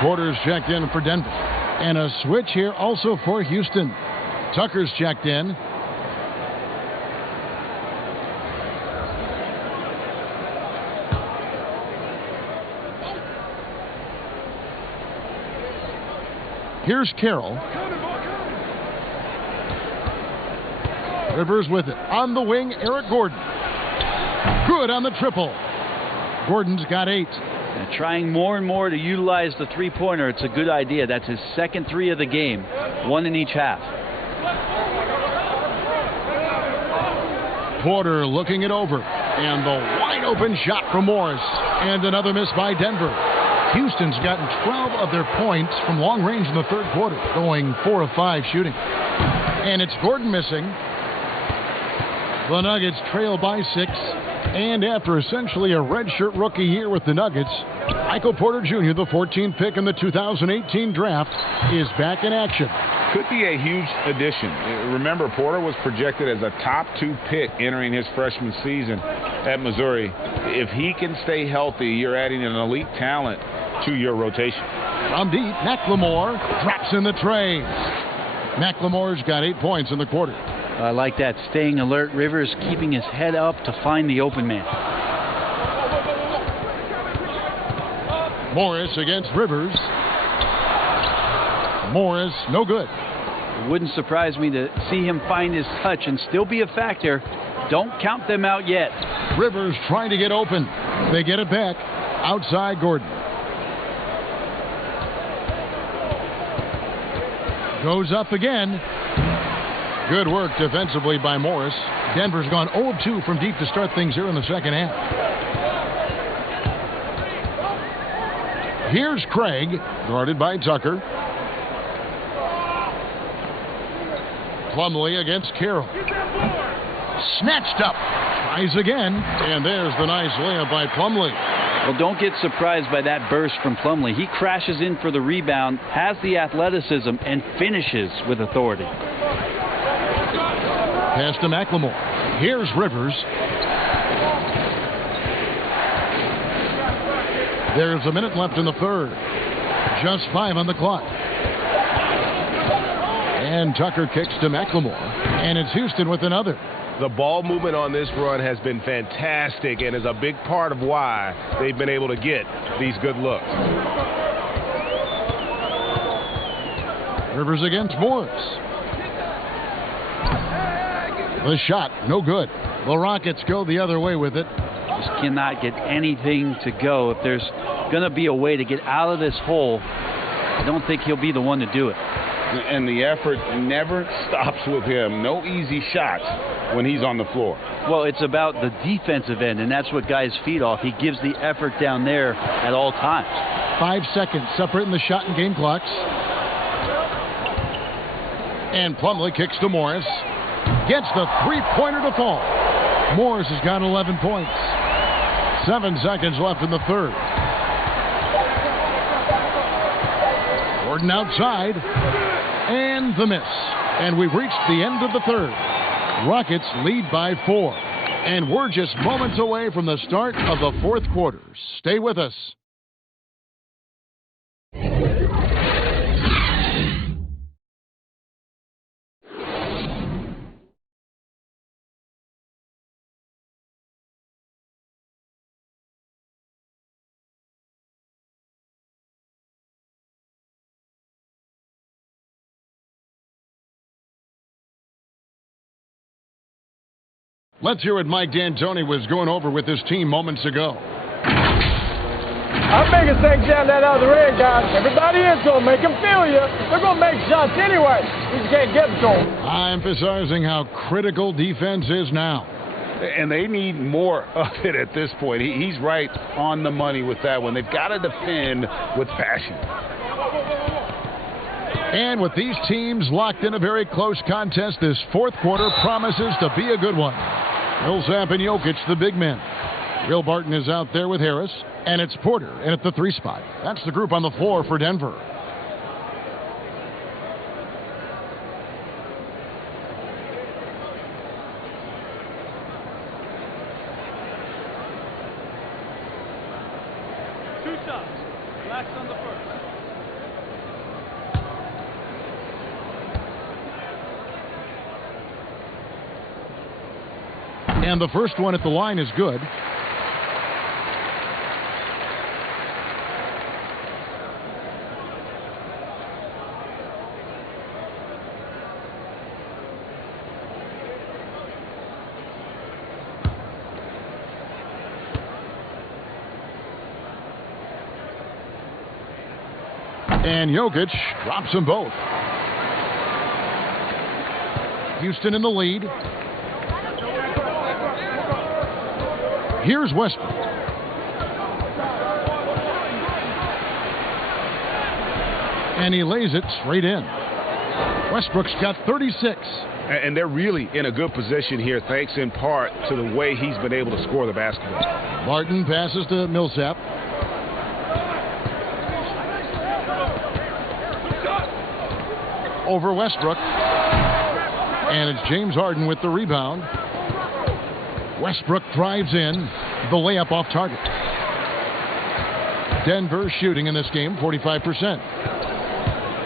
Porter's checked in for Denver. And a switch here also for Houston. Tucker's checked in. Here's Carroll. Rivers with it. On the wing, Eric Gordon. Good on the triple. Gordon's got 8. And trying more and more to utilize the three-pointer. It's a good idea. That's his second three of the game, one in each half. Porter looking it over, and the wide open shot from Morris, and another miss by Denver. Houston's gotten 12 of their points from long range in the third quarter, going 4 of 5 shooting. And it's Gordon missing. The Nuggets trail by 6, and after essentially a redshirt rookie year with the Nuggets, Michael Porter Jr., the 14th pick in the 2018 draft, is back in action. Could be a huge addition. Remember, Porter was projected as a top 2 pick entering his freshman season at Missouri. If he can stay healthy, you're adding an elite talent to your rotation. From deep, McLemore drops in the tray. McLemore's got 8 points in the quarter. I like that, staying alert. Rivers keeping his head up to find the open man. Morris against Rivers. Morris, no good. It wouldn't surprise me to see him find his touch and still be a factor. Don't count them out yet. Rivers trying to get open. They get it back. Outside Gordon. Goes up again. Good work defensively by Morris. Denver's gone 0-2 from deep to start things here in the second half. Here's Craig, guarded by Tucker. Plumlee against Carroll. Snatched up. Tries again. And there's the nice layup by Plumlee. Well, don't get surprised by that burst from Plumlee. He crashes in for the rebound, has the athleticism, and finishes with authority. Pass to McLemore. Here's Rivers. There's a minute left in the third. Just 5 on the clock. And Tucker kicks to McLemore. And it's Houston with another. The ball movement on this run has been fantastic and is a big part of why they've been able to get these good looks. Rivers against Morris. The shot, no good. The Rockets go the other way with it. Just cannot get anything to go. If there's going to be a way to get out of this hole, I don't think he'll be the one to do it. And the effort never stops with him. No easy shots when he's on the floor. Well, it's about the defensive end, and that's what guys feed off. He gives the effort down there at all times. 5 seconds separating the shot and game clocks. And Plumlee kicks to Morris. Gets the three-pointer to fall. Morris has got 11 points. 7 seconds left in the third. Gordon outside. And the miss. And we've reached the end of the third. Rockets lead by 4. And we're just moments away from the start of the fourth quarter. Stay with us. Let's hear what Mike D'Antoni was going over with his team moments ago. Our biggest thing down that other end, guys. Everybody into them. Make them feel you. They're going to make shots anyway. We just can't get them to them. Emphasizing how critical defense is now. And they need more of it at this point. He's right on the money with that one. They've got to defend with passion. And with these teams locked in a very close contest, this fourth quarter promises to be a good one. Millsap and Jokic, the big men. Will Barton is out there with Harris, and it's Porter in at the 3 spot. That's the group on the floor for Denver. Two shots. Last on the first. And the first one at the line is good. And Jokic drops them both. Houston in the lead. Here's Westbrook. And he lays it straight in. Westbrook's got 36. And they're really in a good position here, thanks in part to the way he's been able to score the basketball. Barton passes to Millsap. Over Westbrook. And it's James Harden with the rebound. Westbrook drives in. The layup off target. Denver shooting in this game 45%.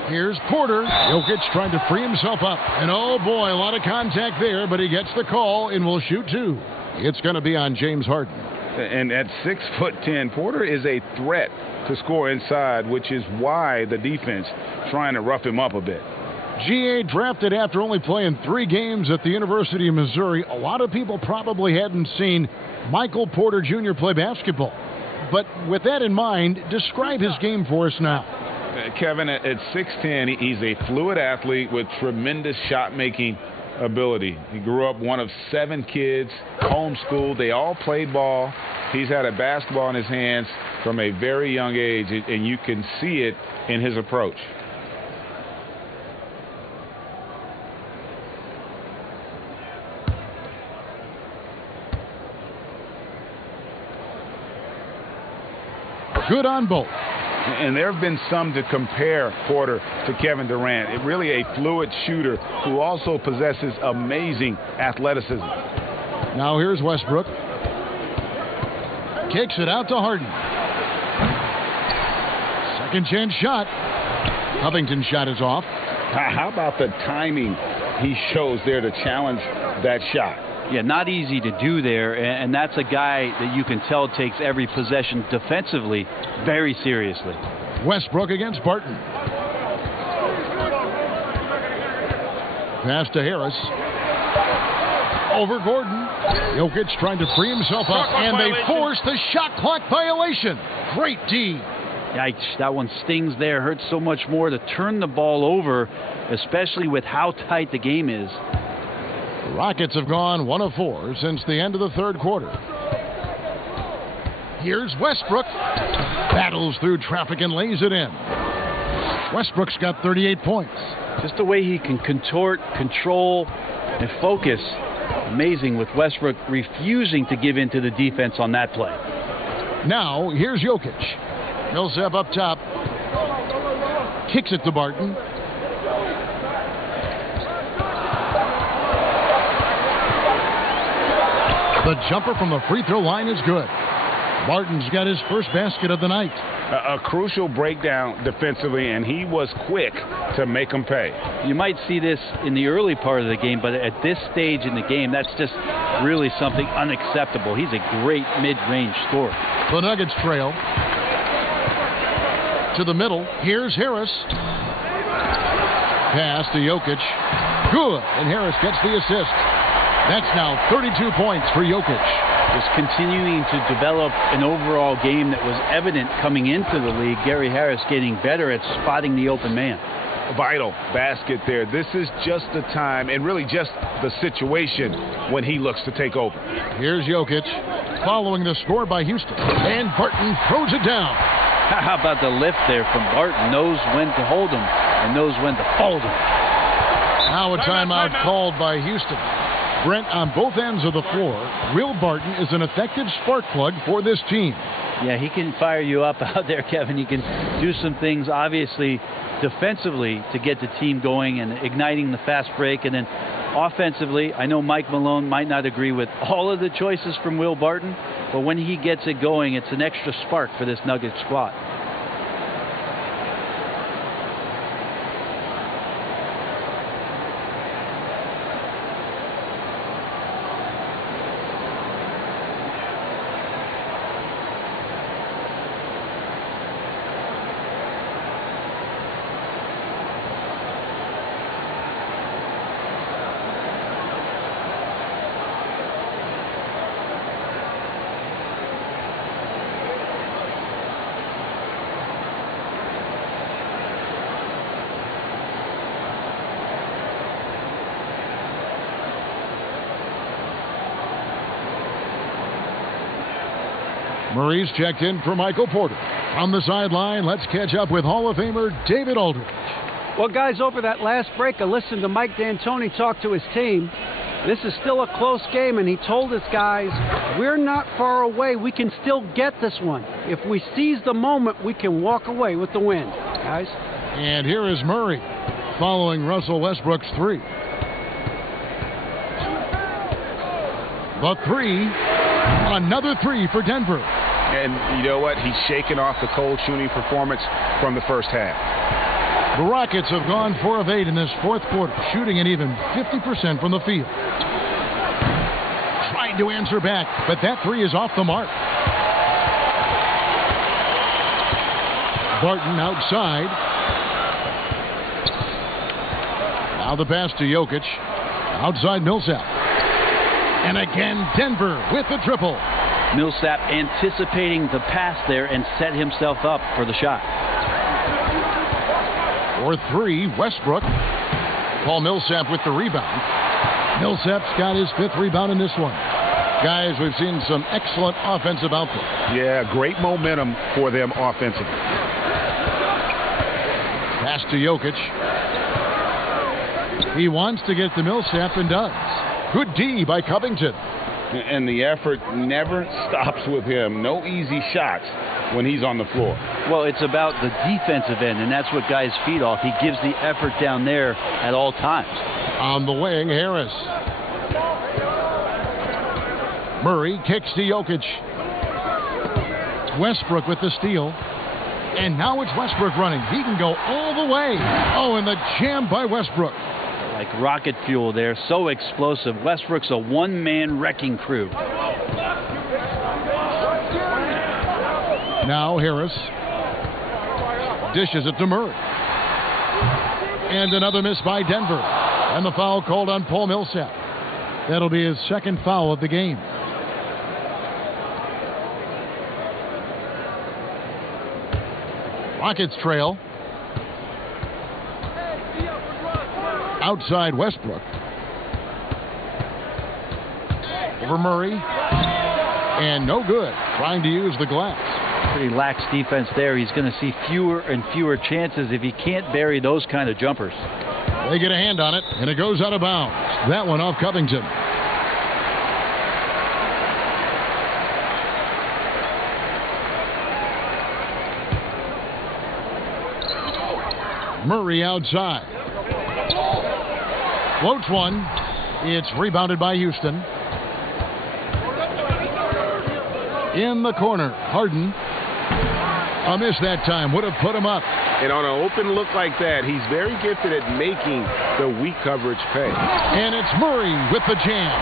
Here's Porter. Jokic trying to free himself up. And oh boy, a lot of contact there, but he gets the call and will shoot two. It's going to be on James Harden. And at 6'10", Porter is a threat to score inside, which is why the defense trying to rough him up a bit. GA drafted after only playing 3 games at the University of Missouri. A lot of people probably hadn't seen Michael Porter Jr. play basketball. But with that in mind, describe his game for us now. Kevin, at 6'10", he's a fluid athlete with tremendous shot-making ability. He grew up one of 7 kids, homeschooled. They all played ball. He's had a basketball in his hands from a very young age, and you can see it in his approach. Good on both. And there have been some to compare Porter to Kevin Durant. It really a fluid shooter who also possesses amazing athleticism. Now here's Westbrook. Kicks it out to Harden. Second chance shot. Covington's shot is off. How about the timing he shows there to challenge that shot? Yeah, not easy to do there, and that's a guy that you can tell takes every possession defensively very seriously. Westbrook against Barton. Pass to Harris. Over Gordon. Jokic trying to free himself up, and they force the shot clock violation. Great D. Yikes, that one stings there. Hurts so much more to turn the ball over, especially with how tight the game is. Rockets have gone 1 of 4 since the end of the third quarter. Here's Westbrook. Battles through traffic and lays it in. Westbrook's got 38 points. Just the way he can contort, control, and focus. Amazing with Westbrook refusing to give in to the defense on that play. Now, here's Jokic. Millsap up top. Kicks it to Barton. The jumper from the free throw line is good. Barton's got his first basket of the night. A crucial breakdown defensively, and he was quick to make them pay. You might see this in the early part of the game, but at this stage in the game, that's just really something unacceptable. He's a great mid-range scorer. The Nuggets trail. To the middle. Here's Harris. Pass to Jokic. Good. And Harris gets the assist. That's now 32 points for Jokic. Just continuing to develop an overall game that was evident coming into the league. Gary Harris getting better at spotting the open man. Vital basket there. This is just the time and really just the situation when he looks to take over. Here's Jokic following the score by Houston. And Barton throws it down. How about the lift there from Barton? Knows when to hold him and knows when to fold him. Now a timeout called by Houston. Brent, on both ends of the floor, Will Barton is an effective spark plug for this team. Yeah, he can fire you up out there, Kevin. He can do some things, obviously, defensively to get the team going and igniting the fast break. And then offensively, I know Mike Malone might not agree with all of the choices from Will Barton, but when he gets it going, it's an extra spark for this Nuggets squad. Murray's checked in for Michael Porter. On the sideline, let's catch up with Hall of Famer David Aldridge. Well, guys, over that last break, I listened to Mike D'Antoni talk to his team. This is still a close game, and he told his guys, we're not far away. We can still get this one. If we seize the moment, we can walk away with the win, guys. And here is Murray following Russell Westbrook's three. The three, another three for Denver. And you know what? He's shaking off the cold shooting performance from the first half. The Rockets have gone 4 of 8 in this fourth quarter, shooting an even 50% from the field. Trying to answer back, but that three is off the mark. Barton outside. Now the pass to Jokic. Outside Millsap. And again, Denver with the triple. Millsap anticipating the pass there and set himself up for the shot. For three, Westbrook. Paul Millsap with the rebound. Millsap's got his 5th rebound in this one. Guys, we've seen some excellent offensive output. Yeah, great momentum for them offensively. Pass to Jokic. He wants to get to Millsap and does. Good D by Covington. And the effort never stops with him. No easy shots when he's on the floor. Well, it's about the defensive end, and that's what guys feed off. He gives the effort down there at all times. On the wing, Harris. Murray kicks to Jokic. Westbrook with the steal. And now it's Westbrook running. He can go all the way. Oh, and the jam by Westbrook. Like rocket fuel there, so explosive. Westbrook's a one-man wrecking crew. Now Harris dishes it to Murray. And another miss by Denver. And the foul called on Paul Millsap. That'll be his 2nd foul of the game. Rockets trail. Outside Westbrook. Over Murray. And no good. Trying to use the glass. Pretty lax defense there. He's going to see fewer and fewer chances if he can't bury those kind of jumpers. They get a hand on it, and it goes out of bounds. That one off Covington. Murray outside. Floats one. It's rebounded by Houston. In the corner, Harden. A miss that time. Would have put him up. And on an open look like that, he's very gifted at making the weak coverage pay. And it's Murray with the jam.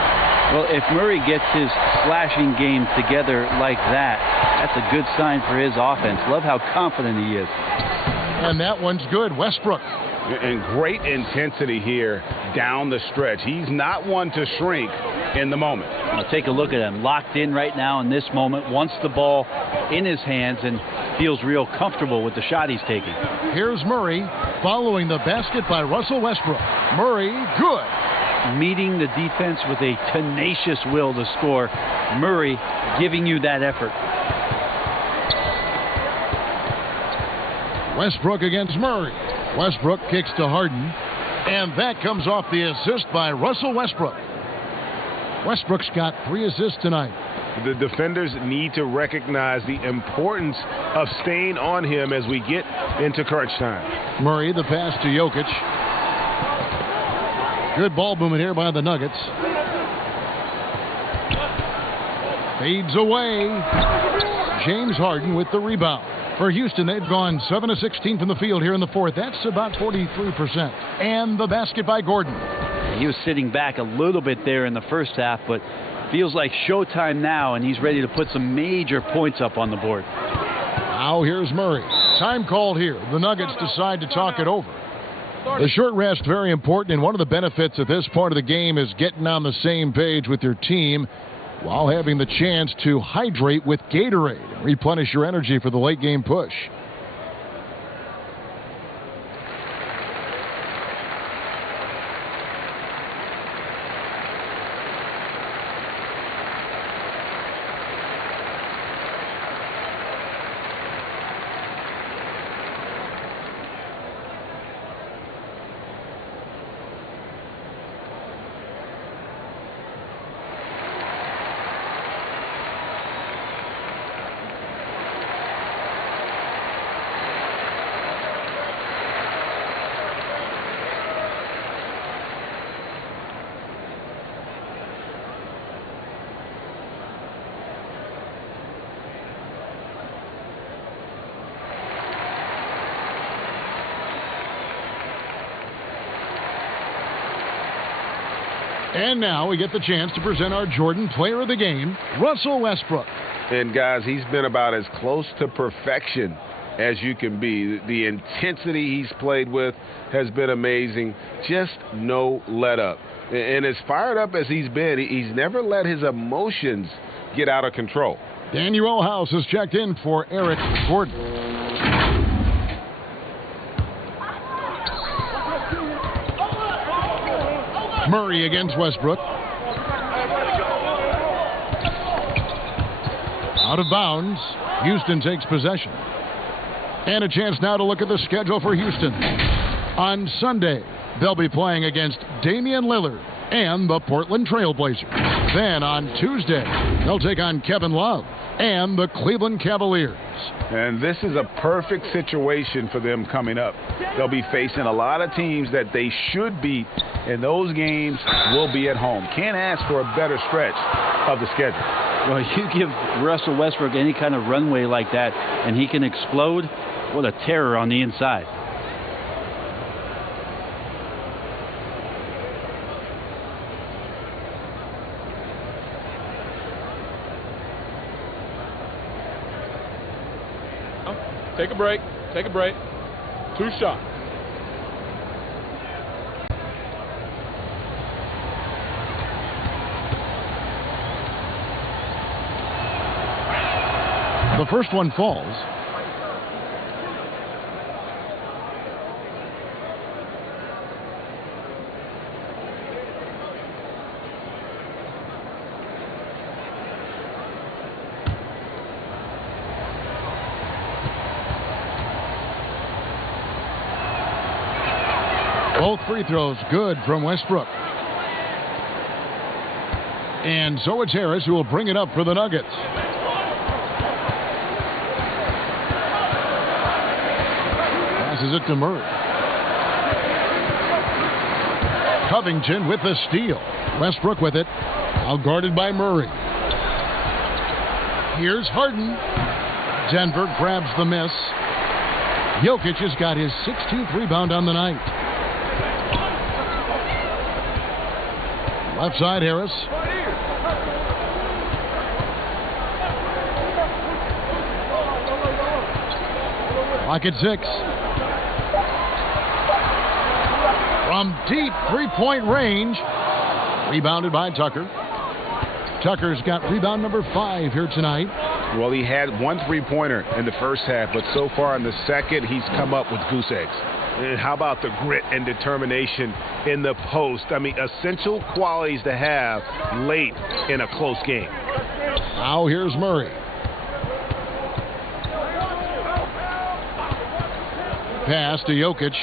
Well, if Murray gets his slashing game together like that, that's a good sign for his offense. Love how confident he is. And that one's good. Westbrook. And great intensity here down the stretch. He's not one to shrink in the moment. Now take a look at him. Locked in right now in this moment. Wants the ball in his hands and feels real comfortable with the shot he's taking. Here's Murray following the basket by Russell Westbrook. Murray, good. Meeting the defense with a tenacious will to score. Murray giving you that effort. Westbrook against Murray. Westbrook kicks to Harden, and that comes off the assist by Russell Westbrook. Westbrook's got 3 assists tonight. The defenders need to recognize the importance of staying on him as we get into crunch time. Murray, the pass to Jokic. Good ball movement here by the Nuggets. Fades away. James Harden with the rebound. For Houston, they've gone 7 of 16 from the field here in the fourth. That's about 43%. And the basket by Gordon. He was sitting back a little bit there in the first half, but feels like showtime now, and he's ready to put some major points up on the board. Now here's Murray. Time called here. The Nuggets decide to talk it over. The short rest, very important, and one of the benefits at this part of the game is getting on the same page with your team while having the chance to hydrate with Gatorade and replenish your energy for the late game push. And now we get the chance to present our Jordan Player of the Game, Russell Westbrook. And guys, he's been about as close to perfection as you can be. The intensity he's played with has been amazing. Just no let up. And as fired up as he's been, he's never let his emotions get out of control. Daniel House has checked in for Eric Gordon. Murray against Westbrook. Out of bounds. Houston takes possession. And a chance now to look at the schedule for Houston. On Sunday, they'll be playing against Damian Lillard and the Portland Trail Blazers. Then on Tuesday, they'll take on Kevin Love and the Cleveland Cavaliers. And this is a perfect situation for them coming up. They'll be facing a lot of teams that they should beat, and those games will be at home. Can't ask for a better stretch of the schedule. Well, you give Russell Westbrook any kind of runway like that, and he can explode. What a terror on the inside. Take a break. Take a break. 2 shots. The first one falls. Both free throws good from Westbrook. And so it's Harris who will bring it up for the Nuggets. Passes it to Murray. Covington with the steal. Westbrook with it. Out guarded by Murray. Here's Harden. Denver grabs the miss. Jokic has got his 16th rebound on the night. Left side, Harris. Clock at 6. From deep three-point range. Rebounded by Tucker. Tucker's got rebound number 5 here tonight. Well, he had 1 three-pointer in the first half, but so far in the second, he's come up with goose eggs. And how about the grit and determination in the post? I mean, essential qualities to have late in a close game. Now here's Murray. Pass to Jokic.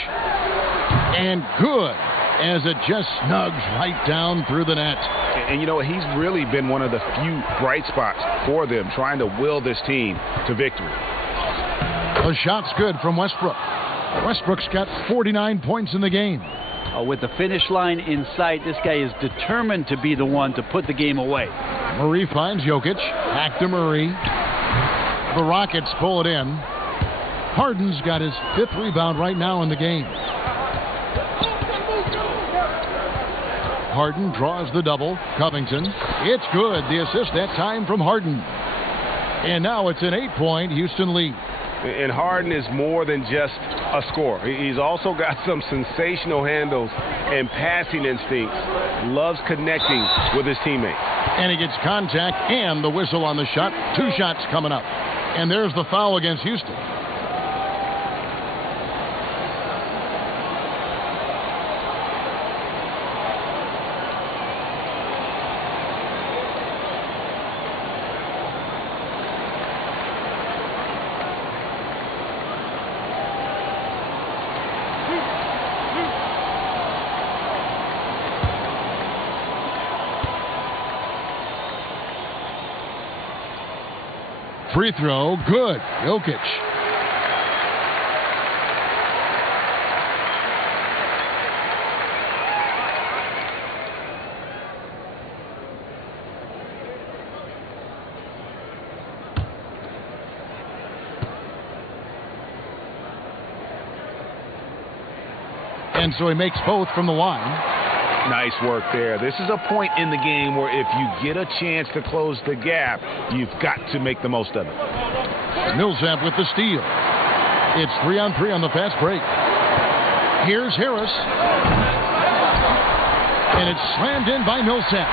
And good, as it just snugs right down through the net. And you know, he's really been one of the few bright spots for them, trying to will this team to victory. The shot's good from Westbrook. Westbrook's got 49 points in the game. With the finish line in sight, this guy is determined to be the one to put the game away. Murray finds Jokic. Back to Murray. The Rockets pull it in. Harden's got his 5th rebound right now in the game. Harden draws the double. Covington. It's good. The assist that time from Harden. And now it's an 8-point Houston lead. And Harden is more than just a scorer. He's also got some sensational handles and passing instincts. Loves connecting with his teammates. And he gets contact and the whistle on the shot. 2 shots coming up. And there's the foul against Houston. Free throw, good. Jokic. And so he makes both from the line. Nice work there. This is a point in the game where if you get a chance to close the gap, you've got to make the most of it. Millsap with the steal. It's 3-on-3 on the fast break. Here's Harris. And it's slammed in by Millsap.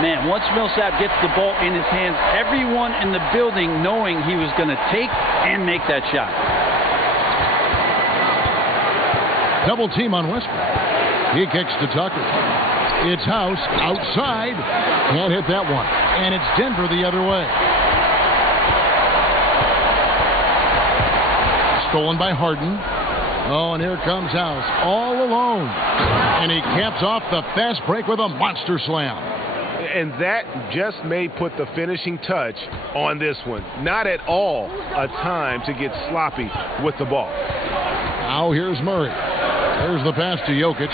Man, once Millsap gets the ball in his hands, everyone in the building knowing he was going to take and make that shot. Double team on Westbrook. He kicks to Tucker. It's House outside. Can't hit that one. And it's Denver the other way. Stolen by Harden. Oh, and here comes House all alone. And he caps off the fast break with a monster slam. And that just may put the finishing touch on this one. Not at all a time to get sloppy with the ball. Now here's Murray. There's the pass to Jokic.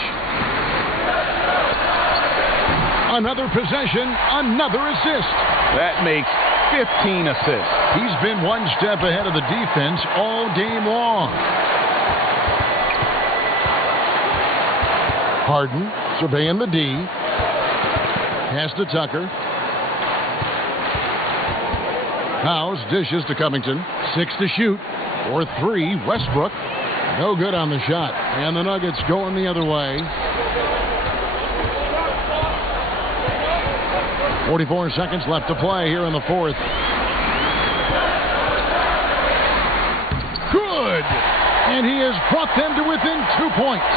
Another possession, another assist. That makes 15 assists. He's been one step ahead of the defense all game long. Harden surveying the D. Pass to Tucker. House dishes to Covington. 6 to shoot. For 3, Westbrook. No good on the shot. And the Nuggets going the other way. 44 seconds left to play here in the fourth. Good! And he has brought them to within 2 points.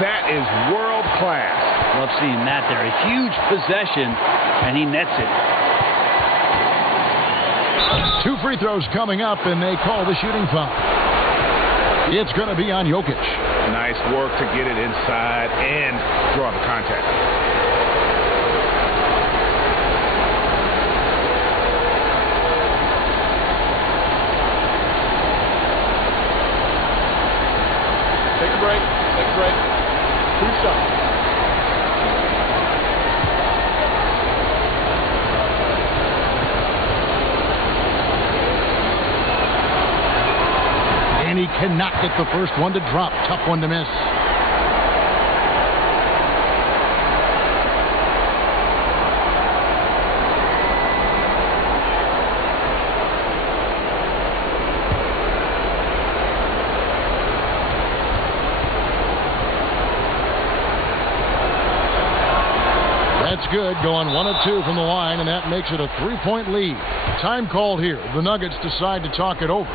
That is world class. Love seeing that there. A huge possession, and he nets it. 2 free throws coming up, and they call the shooting foul. It's going to be on Jokic. Nice work to get it inside and draw the contact. Take a break. Take a break. 2 shots. And he cannot get the first one to drop. Tough one to miss. That's good, going 1 of 2 from the line, and that makes it a 3-point lead. Time called here. The Nuggets decide to talk it over.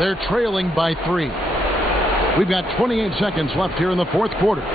They're trailing by 3. We've got 28 seconds left here in the fourth quarter.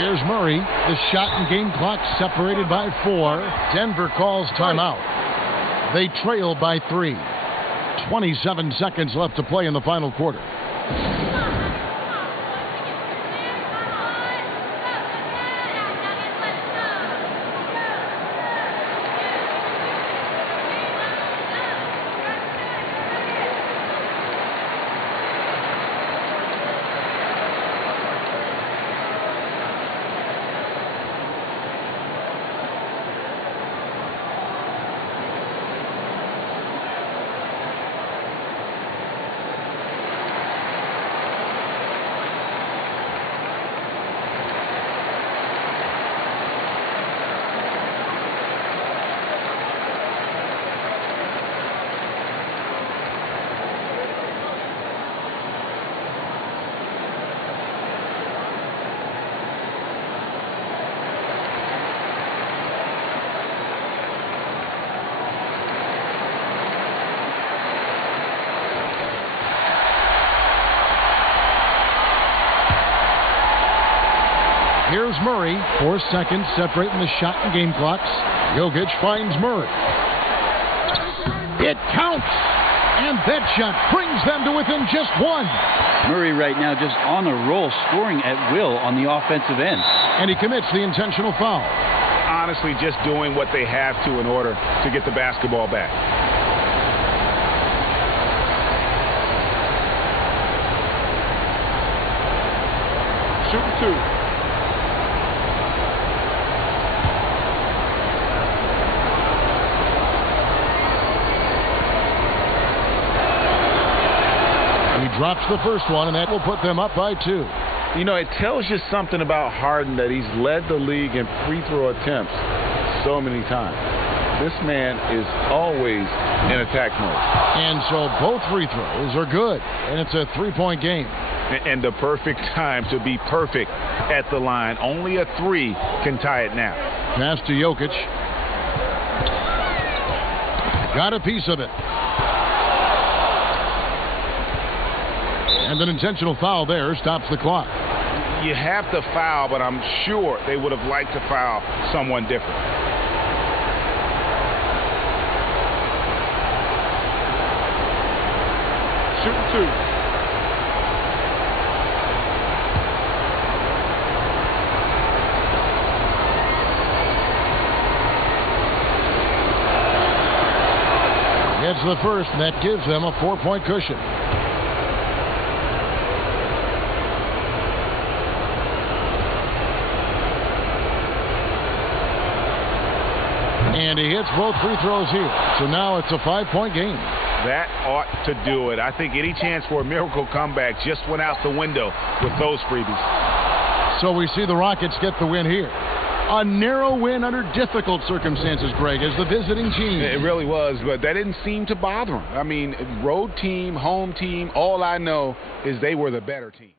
Here's Murray. The shot and game clock separated by 4. Denver calls timeout. They trail by 3. 27 seconds left to play in the final quarter. Here's Murray. 4 seconds separating the shot and game clocks. Jokic finds Murray. It counts! And that shot brings them to within just 1. Murray right now just on a roll, scoring at will on the offensive end. And he commits the intentional foul. Honestly, just doing what they have to in order to get the basketball back. Shooting 2. Drops the first one, and that will put them up by 2. You know, it tells you something about Harden that he's led the league in free throw attempts so many times. This man is always in attack mode. And so both free throws are good, and it's a 3-point game. And the perfect time to be perfect at the line. Only a 3 can tie it now. Pass to Jokic. Got a piece of it. And an intentional foul there stops the clock. You have to foul, but I'm sure they would have liked to foul someone different. Shooting 2. Gets the first, and that gives them a 4-point cushion. And he hits both free throws here. So now it's a 5-point game. That ought to do it. I think any chance for a miracle comeback just went out the window with those freebies. So we see the Rockets get the win here. A narrow win under difficult circumstances, Greg, as the visiting team. It really was, but that didn't seem to bother them. I mean, road team, home team, all I know is they were the better team.